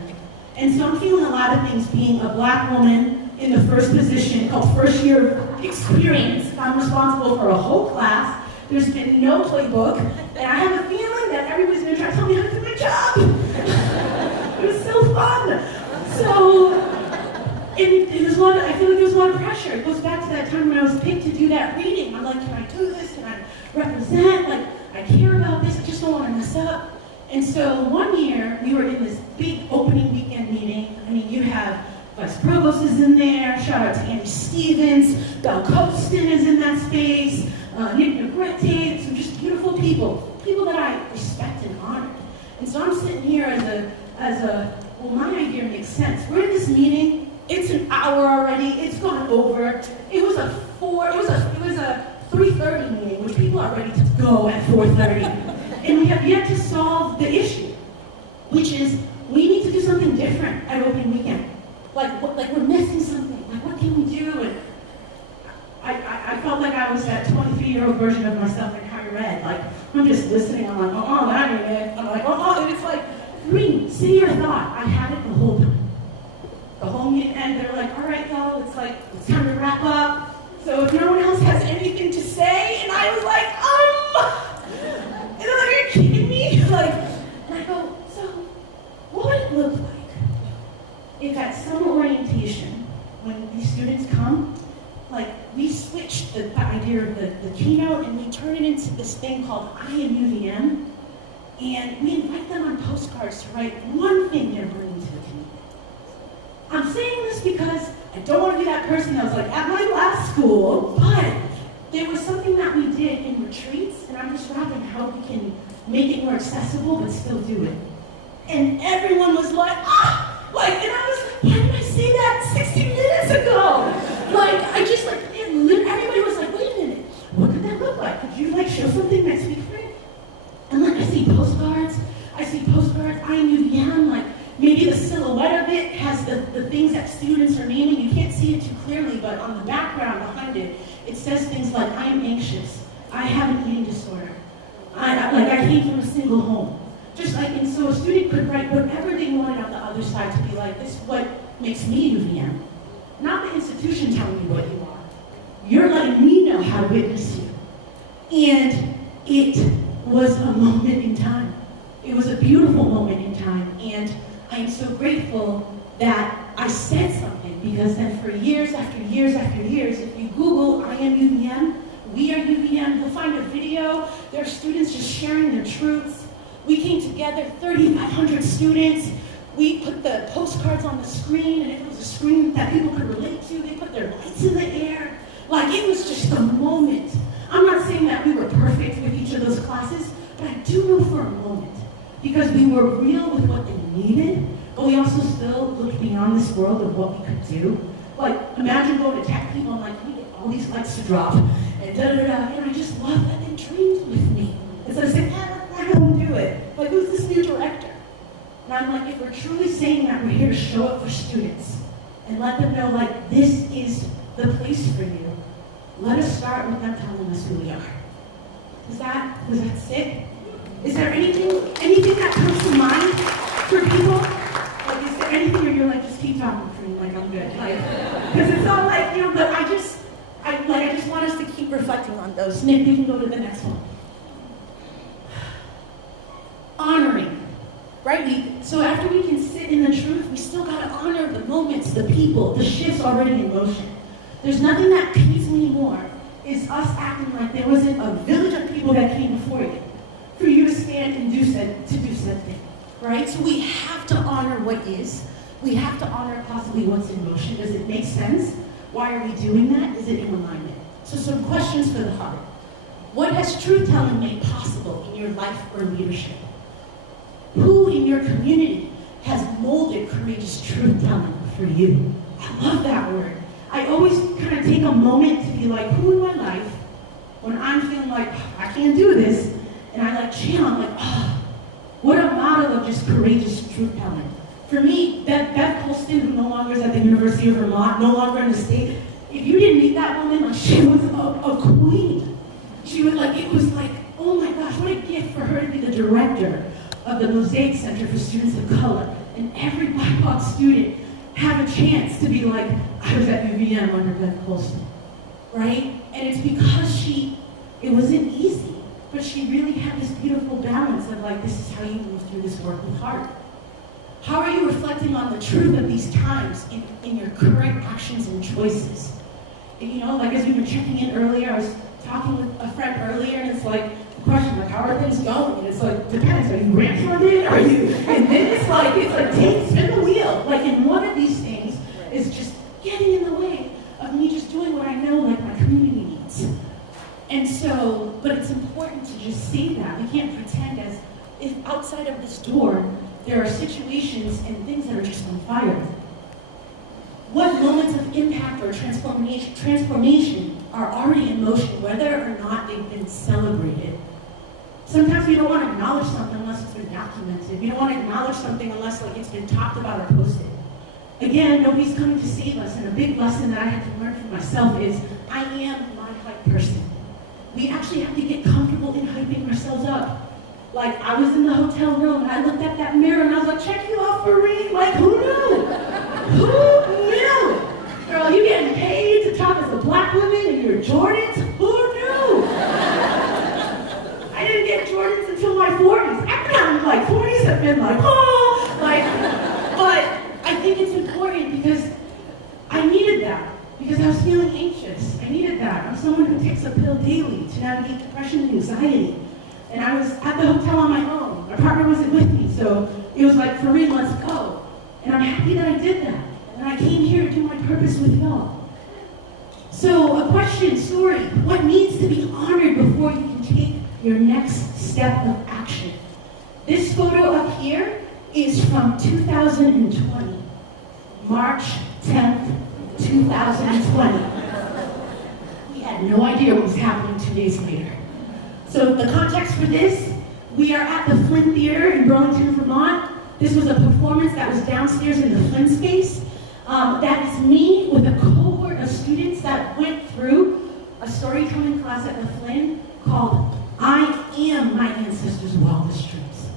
And so I'm feeling a lot of things being a Black woman in the first position called first year experience. I'm responsible for a whole class. There's been no playbook. And I have a feeling that everybody's gonna try to tell me how to do my job. It was so fun. So, it was a lot of, I feel like there was a lot of pressure. It goes back to that time when I was picked to do that reading. I'm like, can I do this? Can I represent? Like, I care about this. I just don't want to mess up. And so one year, we were in this big opening weekend meeting. I mean, you have Vice Provost is in there. Shout out to Andy Stevens. Belle Costin is in that space. Nick Negrete, some just beautiful people that I respect and honor. And so I'm sitting here as a well, my idea makes sense. We're in this meeting. It's an hour already. It's gone over. It was a 3:30 meeting, which people are ready to go at 4:30. And we have yet to solve the issue, which is we need to do something different at opening weekend. Like we're missing something. Like, what can we do? And I felt like I was that 23-year-old version of myself in higher ed. Like, I'm just listening. I'm like, that ain't it. I'm like, and it's like, Green, say your thought. I had it the whole time. The whole meeting, and they're like, all right, y'all, it's time to wrap up. So if no one else has anything to say, and I was like, and they're like, are you kidding me? Like, and I go, so what would it look like if at summer orientation, when these students come, like, we switched the idea of the keynote and we turn it into this thing called I Am UVM, and we invite them on postcards to write one thing they're bringing to the community. I'm saying this because I don't want to be that person that was like, at my last school, but there was something that we did in retreats, and I'm just wrapping how we can make it more accessible but still do it. And everyone was like, and I was like, why did I say that 60 minutes ago? Everybody was like, wait a minute, what could that look like? Could you show something that's different? And I see postcards, I am UVM, maybe the silhouette of it has the things that students are naming. You can't see it too clearly, but on the background behind it, it says things like, I am anxious, I have an eating disorder, I came from a single home. And so a student could write whatever they wanted on the other side to be like, this is what makes me UVM. Not the institution telling you what you are. You're letting me know how to witness you. And it was a moment in time. It was a beautiful moment in time. And I am so grateful that I said something, because then for years after years after years, if you Google I Am UVM, We Are UVM, you'll find a video. There are students just sharing their truths. We came together, 3,500 students. We put the postcards on the screen, and if it was a screen that people could relate to, they put their lights in the air. It was just a moment. I'm not saying that we were perfect with each of those classes, but I do know for a moment, because we were real with what they needed, but we also still looked beyond this world of what we could do. Imagine going to tech people and we get all these lights to drop, and da-da-da, and I just love that they dreamed with me. Instead of saying, that's not how we do it. Who's this new director? And I'm like, if we're truly saying that we're here to show up for students and let them know, this is the place for you, let us start with them telling us who we are. Does that sit? Is there anything that comes to mind for people? Is there anything where you're just keep talking for me, I'm good? Because it's all but I just want us to keep reflecting on those. Nick, you can go to the next one. Honoring, right? So after we can sit in the truth, we still gotta honor the moments, the people, the shifts already in motion. There's nothing that peeves me more is us acting like there wasn't a village of people that came before you for you to stand and do said thing, right? So we have to honor what is. We have to honor possibly what's in motion. Does it make sense? Why are we doing that? Is it in alignment? So some questions for the heart. What has truth-telling made possible in your life or leadership? in your community has molded courageous truth telling for you? I love that word. I always kind of take a moment to be like, who in my life, when I'm feeling like, I can't do this, and I like channel, I'm like, oh, what a model of just courageous truth telling. For me, Beth Colston, who no longer is at the University of Vermont, no longer in the state, if you didn't meet that woman, like, she was a queen. She was like, it was like, oh my gosh, what a gift for her to be the director of the Mosaic Center for Students of Color. And every BIPOC student have a chance to be like, I was at UVM under Beth Colston, right? And it's because it wasn't easy, but she really had this beautiful balance of like, this is how you move through this work with heart. How are you reflecting on the truth of these times in your current actions and choices? And, you know, like as we were checking in earlier, I was talking with a friend earlier, and it's like, the question, like, how are things going? And it's like, depends, are you grandfathered? Are you? And then it's like, spin the wheel. Like, and one of these things is just getting in the way of me just doing what I know, like, my community needs. And so, but it's important to just say that. We can't pretend as if outside of this door, there are situations and things that are just on fire. What moments of impact or transformation are already in motion, whether or not they've been celebrated? Sometimes we don't want to acknowledge something unless it's been documented. We don't want to acknowledge something unless like it's been talked about or posted. Again, nobody's coming to save us, and a big lesson that I had to learn for myself is I am my hype person. We actually have to get comfortable in hyping ourselves up. Like, I was in the hotel room, and I looked at that mirror, and I was like, check you out for real. Like, who knew? Who knew? Girl, you getting paid to talk as a black woman in your Jordans? Who knew? I didn't get Jordans until my 40s. After I'm like 40s, have been like, oh, like, but I think it's important because I needed that. Because I was feeling anxious. I needed that. I'm someone who takes a pill daily to navigate depression and anxiety. And I was at the hotel on my own. My partner wasn't with me, so it was like, for real, let's go. And I'm happy that I did that. And I came here to do my purpose with y'all. So a question, story, what needs to be honored before you can take your next step of action? This photo up here is from 2020, March 10th, 2020. We had no idea what was happening 2 days later. So the context for this, we are at the Flynn Theater in Burlington, Vermont. This was a performance that was downstairs in the Flynn space. That is me with a cohort of students that went through a storytelling class at the Flynn called I Am My Ancestors' Wildest Dreams.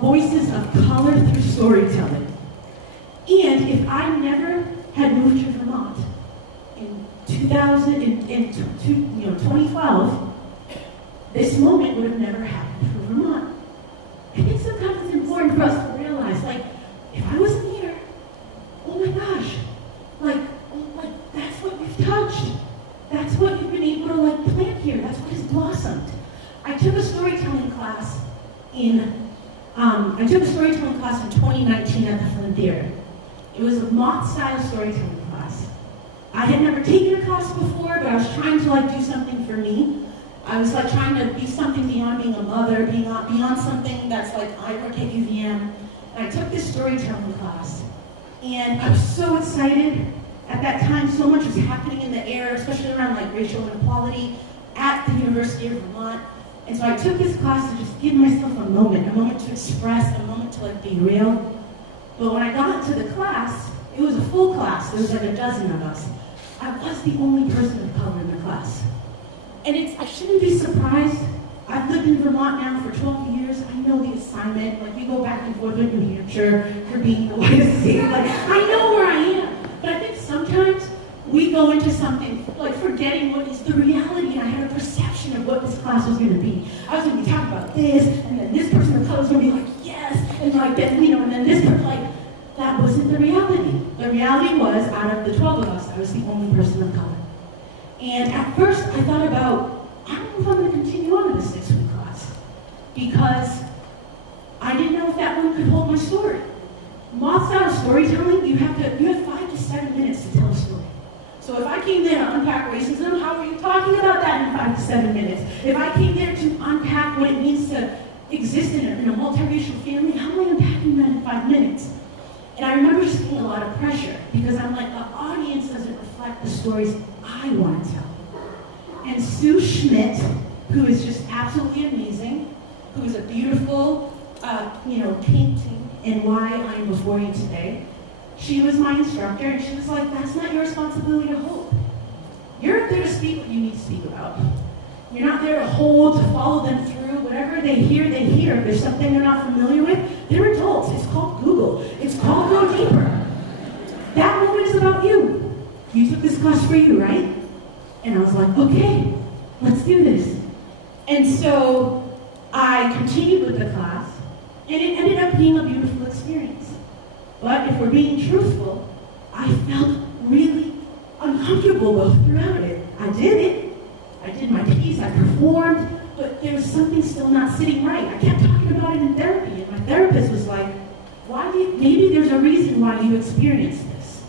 Voices of color through storytelling. And if I never had moved to Vermont in 2012, this moment would have never happened for Vermont. I think sometimes it's important for us to realize, like, if I wasn't here, oh my gosh, like that's what you've touched. That's what you've been able to like plant here. That's what has blossomed. I took a storytelling class in 2019 at the Flynn Theater. It was a moth-style storytelling class. I had never taken a class before, but I was trying to like do something for me. I was like trying to be something beyond being a mother, beyond something that's like I work at UVM. And I took this storytelling class, and I was so excited. At that time, so much was happening in the air, especially around like racial inequality at the University of Vermont. And so I took this class to just give myself a moment to express, a moment to like be real. But when I got into the class, it was a full class. There was like a dozen of us. I was the only person of color in the class. And I shouldn't be surprised. I've lived in Vermont now for 12 years. I know the assignment. Like, we go back and forth with New Hampshire for being the whitest state. Like, I know where I am. But I think sometimes we go into something, like, forgetting what is the reality. And I had a perception of what this class was going to be. I was going to be talking about this, and then this person of color was going to be like, yes, and like, that, you know, and then this person, like, that wasn't the reality. The reality was, out of the 12 of us, I was the only person of color. And at first, I thought about, I don't know if I'm going to continue on in this 6-week class, because I didn't know if that one could hold my story. Moth-style storytelling, you have 5 to 7 minutes to tell a story. So if I came there to unpack racism, how are you talking about that in 5 to 7 minutes? If I came there to unpack what it means to exist in a multiracial family, how am I unpacking 25 minutes. And I remember just feeling a lot of pressure because I'm like, the audience doesn't reflect the stories I want to tell. And Sue Schmidt, who is just absolutely amazing, who is a beautiful, painting in why I'm before you today, she was my instructor, and she was like, that's not your responsibility to hold. You're there to speak what you need to speak about. You're not there to hold, to follow them through. Whatever they hear, they hear. If there's something they're not familiar with, they're adults. It's called Google. It's called Go Deeper. That moment is about you. You took this class for you, right? And I was like, okay, let's do this. And so I continued with the class, and it ended up being a beautiful experience. But if we're being truthful, I felt really uncomfortable throughout it. I did it. I did my piece, I performed, but there was something still not sitting right. I kept talking about it in therapy, and my therapist was like, maybe there's a reason why you experienced this.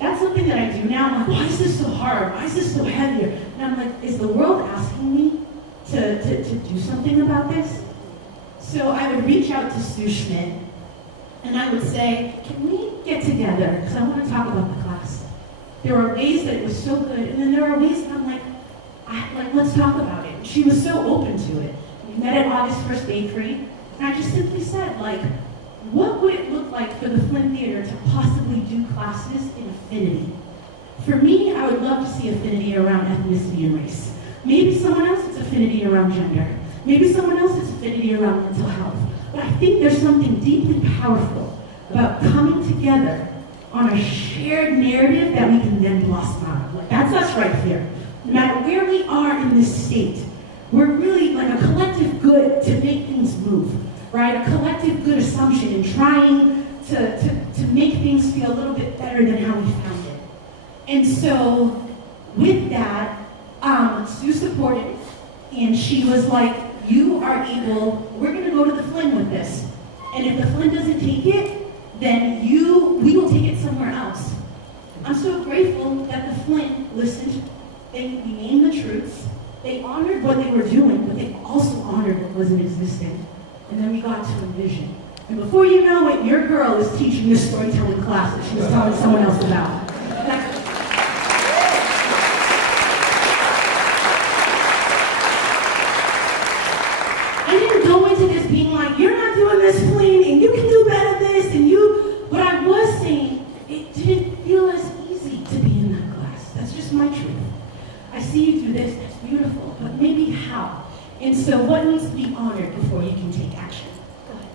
That's something that I do now. I'm like, why is this so hard? Why is this so heavy? And I'm like, is the world asking me to do something about this? So I would reach out to Sue Schmidt, and I would say, can we get together? Because I want to talk about the class. There are ways that it was so good, and then there are ways that I'm like, let's talk about it. She was so open to it. We met at August 1st Bakery, and I just simply said, what would it look like for the Flint Theater to possibly do classes in affinity? For me, I would love to see affinity around ethnicity and race. Maybe someone else it's affinity around gender. Maybe someone else it's affinity around mental health. But I think there's something deeply powerful about coming together on a shared narrative that we can then blossom out of. That's us right here. No matter where we are in this state, we're really like a collective good to make things move, right? A collective good assumption and trying to make things feel a little bit better than how we found it. And so with that, Sue supported, and she was like, you are able, we're gonna go to the Flynn with this. And if the Flynn doesn't take it, then we will take it somewhere else. I'm so grateful that the Flint listened. We named the truths. They honored what they were doing, but they also honored what wasn't existing. And then we got to envision. And before you know it, your girl is teaching this storytelling class that she was telling someone else about. I didn't go into this being like, you're not doing this clean, and you can do better this, but I was saying, it didn't feel as easy to be in that class. That's just my truth. I see you do this, that's beautiful, but maybe how? And so what needs to be honored before you can take action? Go ahead.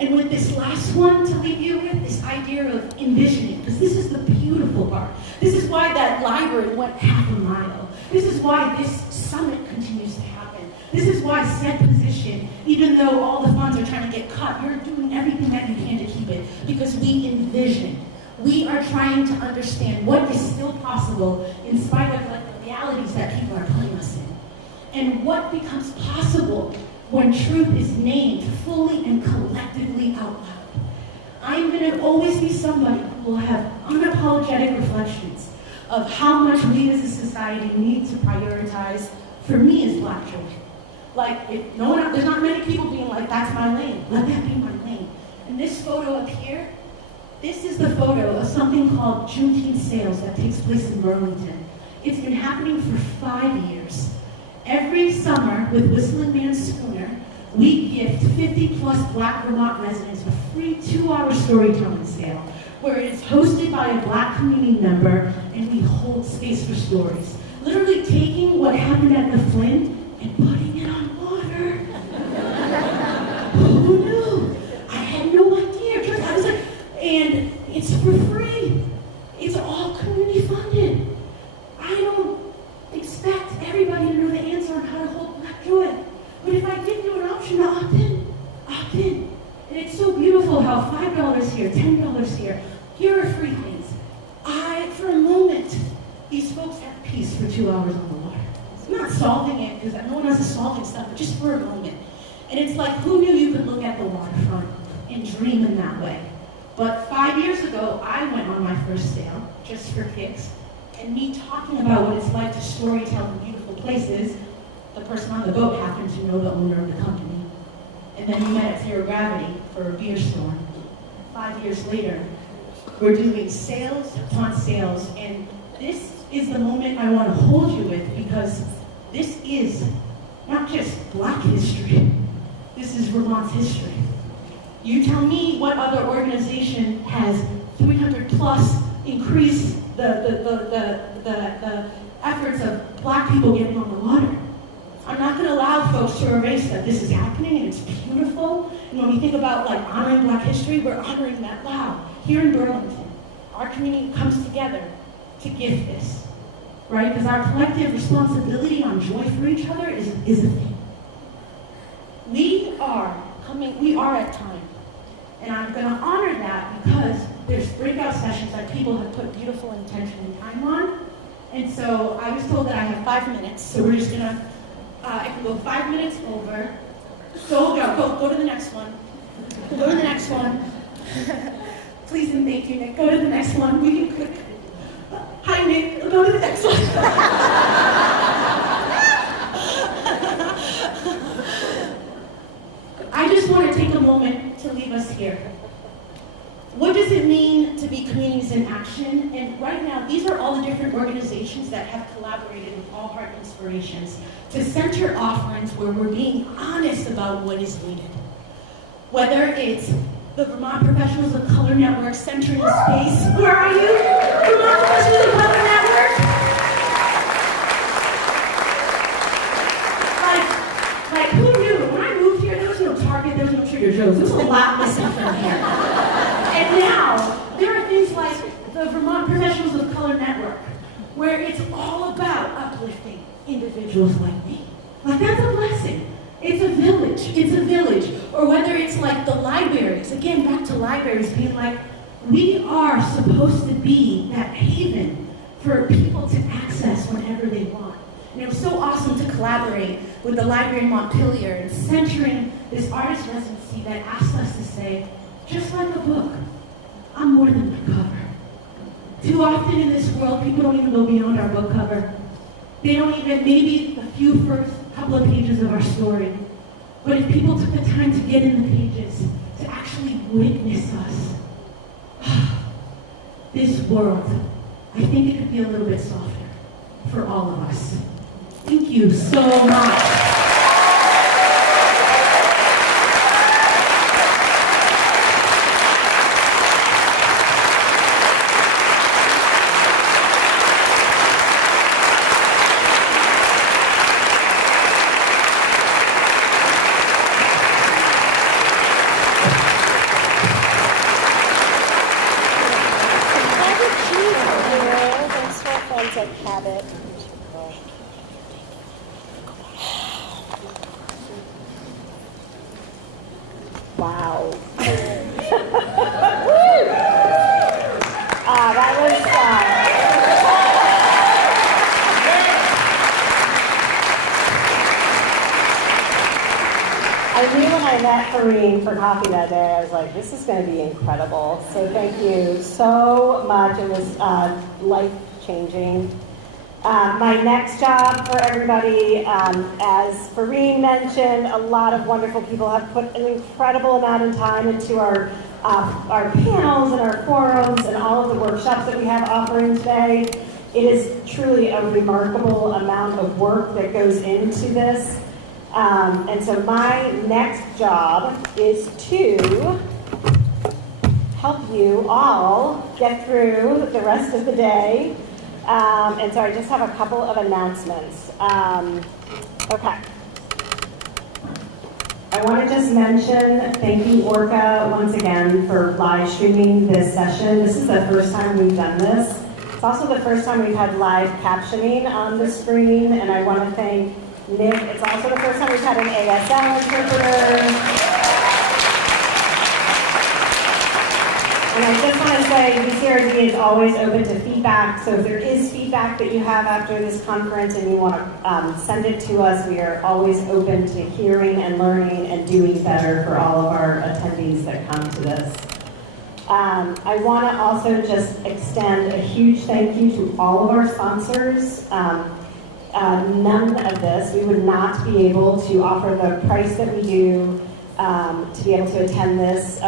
And with this last one to leave you with, this idea of envisioning, because this is the beautiful part. This is why that library went half a mile. This is why this summit continues to happen. This is why set position, even though all the funds are trying to get cut, you're doing everything that you can to keep it, because we envision. We are trying to understand what is still possible in spite of the realities that people are putting us in. And what becomes possible when truth is named fully and collectively out loud. I'm going to always be somebody who will have unapologetic reflections of how much we as a society need to prioritize, for me as Black children. There's not many people being like, that's my lane. Let that be my lane. And this photo up here, this is the photo of something called Juneteenth Sales that takes place in Burlington. It's been happening for 5 years. Every summer, with Whistling Man's Schooner, we gift 50+ Black Vermont residents a free 2-hour storytelling sale, where it's hosted by a Black community member, and we hold space for stories. Literally taking what happened at the Flint and putting it on water. Who knew? I had no idea. I was like, and it's for free. It's all community funded. I don't expect everybody to know the answer on how to hold Black joy. But if I give you an option to opt in. And it's so beautiful how $5 here, $10 here are free things. For a moment, these folks have peace for 2 hours on the water. I'm not solving it, because no one else is solving stuff, but just for a moment. And it's like, who knew you could look at the waterfront and dream in that way? But 5 years ago, I went on my first sail, just for kicks, and me talking about what it's like to storytell in beautiful places, the person on the boat happened to know the owner of the company. and then we met at Zero Gravity for a beer storm. 5 years later, we're doing sales upon sales, and this is the moment I want to hold you with, because this is not just Black history, this is Vermont's history. You tell me what other organization has 300 plus increased the efforts of Black people getting on the water. I'm not going to allow folks to erase that this is happening and it's beautiful. And when we think about like honoring Black history, we're honoring that. Wow, here in Burlington, our community comes together to give this, right? Because our collective responsibility on joy for each other is a thing. We are at time. And I'm going to honor that because there's breakout sessions that people have put beautiful intention and time on. And so I was told that I have 5 minutes, so we're just going to, I can go 5 minutes over. Go to the next one. Go to the next one. Please and thank you, Nick. Go to the next one. We can click. Hi, Nick. Go to the next one. I just want to take a moment to leave us here. What does it mean to be communities in action? And right now, these are all the different organizations that have collaborated with All Heart Inspirations to center offerings where we're being honest about what is needed. Whether it's the Vermont Professionals of Color Network centering a space. Where are you? Vermont Professionals of Color Network? Like who knew? When I moved here, there was no Target, there was no Trader Joe's. There was a lot missing from here. And now, there are things like the Vermont Professionals of Color Network, where it's all about uplifting individuals like me. Like, that's a blessing. It's a village. Or whether it's like the libraries, again, back to libraries, being like, we are supposed to be that haven for people to access whenever they want. And it was so awesome to collaborate with the library in Montpelier and centering this artist residency that asked us to say, just like a book, I'm more than the cover. Too often in this world, people don't even go beyond our book cover. They don't even, maybe the few first couple of pages of our story. But if people took the time to get in the pages, to actually witness us, this world, I think it could be a little bit softer for all of us. Thank you so much. Wow. That was, I knew when I met Farine for coffee that day, I was like, this is going to be incredible. So thank you so much. It was life-changing. My next job for everybody, as Farine mentioned, a lot of wonderful people have put an incredible amount of time into our panels and our forums and all of the workshops that we have offering today. It is truly a remarkable amount of work that goes into this. And so my next job is to help you all get through the rest of the day. And so I just have a couple of announcements. Okay. I want to just mention, thank you, Orca, once again, for live streaming this session. This is the first time we've done this. It's also the first time we've had live captioning on the screen, and I want to thank Nick. It's also the first time we've had an ASL interpreter. And I just want to say, VCRD is always open to feedback, so if there is feedback that you have after this conference and you want to send it to us, we are always open to hearing and learning and doing better for all of our attendees that come to this. I want to also just extend a huge thank you to all of our sponsors. None of this, we would not be able to offer the price that we do, to be able to attend this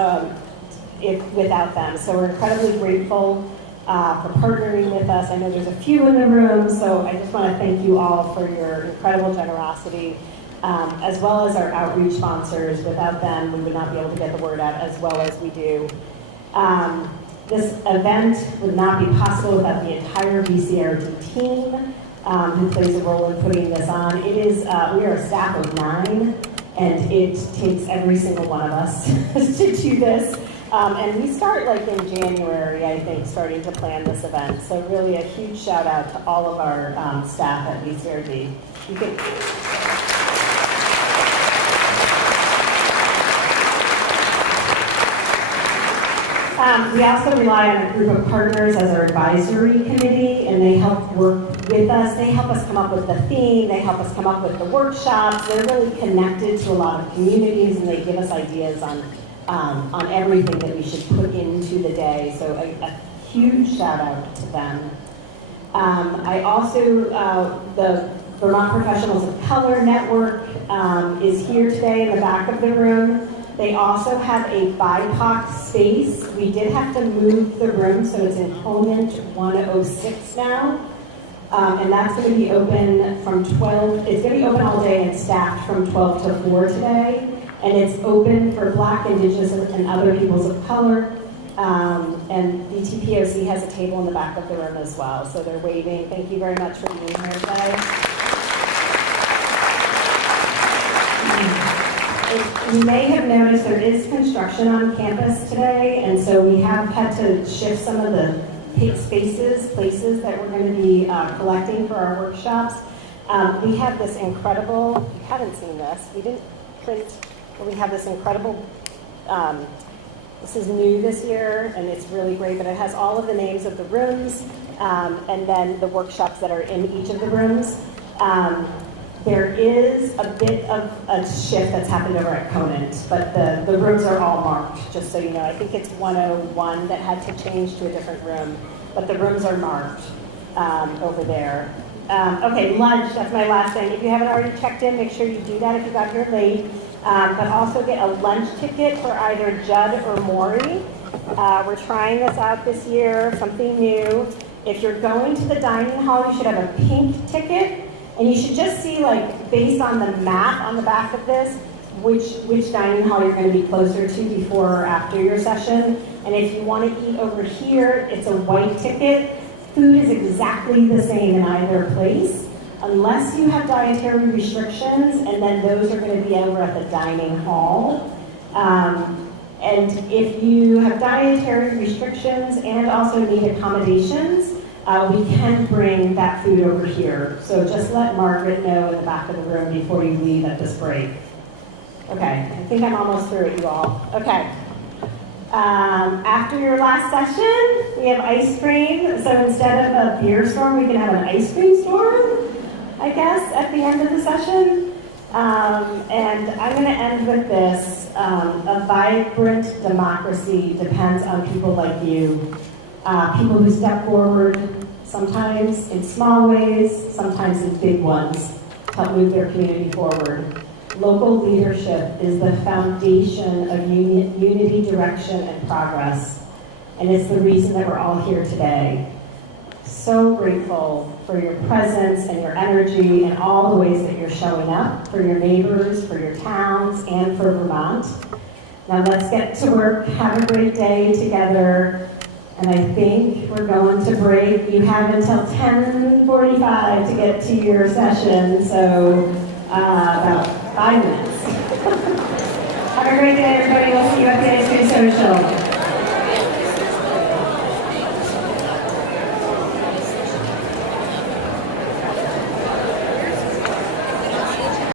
without them. So we're incredibly grateful for partnering with us. I know there's a few in the room, so I just want to thank you all for your incredible generosity, as well as our outreach sponsors. Without them, we would not be able to get the word out as well as we do. This event would not be possible without the entire VCRD team who plays a role in putting this on. It is, we are a staff of 9, and it takes every single one of us to do this. And we start like in January, I think, starting to plan this event. So really a huge shout out to all of our staff at VCRD. You can... We also rely on a group of partners as our advisory committee, and they help work with us. They help us come up with the theme. They help us come up with the workshops. They're really connected to a lot of communities, and they give us ideas on everything that we should put into the day. So a huge shout out to them. I also, the Vermont Professionals of Color Network is here today in the back of the room. They also have a BIPOC space. We did have to move the room, so it's in Homage 106 now. And that's going to be open from 12, it's going to be open all day and staffed from 12 to 4 today. And it's open for Black, Indigenous, and other peoples of color. And the TPOC has a table in the back of the room as well. So they're waving. Thank you very much for being here today. You may have noticed there is construction on campus today, and so we have had to shift some of the places that we're going to be collecting for our workshops. We have this incredible, you haven't seen this, we didn't print, but we have this incredible, this is new this year, and it's really great, but it has all of the names of the rooms, and then the workshops that are in each of the rooms. There is a bit of a shift that's happened over at Conant, but the rooms are all marked, just so you know. I think it's 101 that had to change to a different room, but the rooms are marked over there. Okay, lunch, that's my last thing. If you haven't already checked in, make sure you do that if you got here late. But also get a lunch ticket for either Judd or Maury. We're trying this out this year, something new. If you're going to the dining hall, you should have a pink ticket. And you should just see, like, based on the map on the back of this, which dining hall you're going to be closer to before or after your session. And if you want to eat over here, it's a white ticket. Food is exactly the same in either place, unless you have dietary restrictions, and then those are going to be over at the dining hall. And if you have dietary restrictions and also need accommodations, we can bring that food over here. So just let Margaret know in the back of the room before you leave at this break. Okay, I think I'm almost through it, you all. Okay. After your last session, we have ice cream. So instead of a beer storm, we can have an ice cream storm, I guess, at the end of the session. And I'm going to end with this. A vibrant democracy depends on people like you. People who step forward, sometimes in small ways, sometimes in big ones, to help move their community forward. Local leadership is the foundation of unity, direction, and progress. And it's the reason that we're all here today. So grateful for your presence and your energy and all the ways that you're showing up for your neighbors, for your towns, and for Vermont. Now let's get to work. Have a great day together. And I think we're going to break. You have until 10:45 to get to your session, so about 5 minutes. Have a great day, everybody. We'll see you at the Ice Cream Social.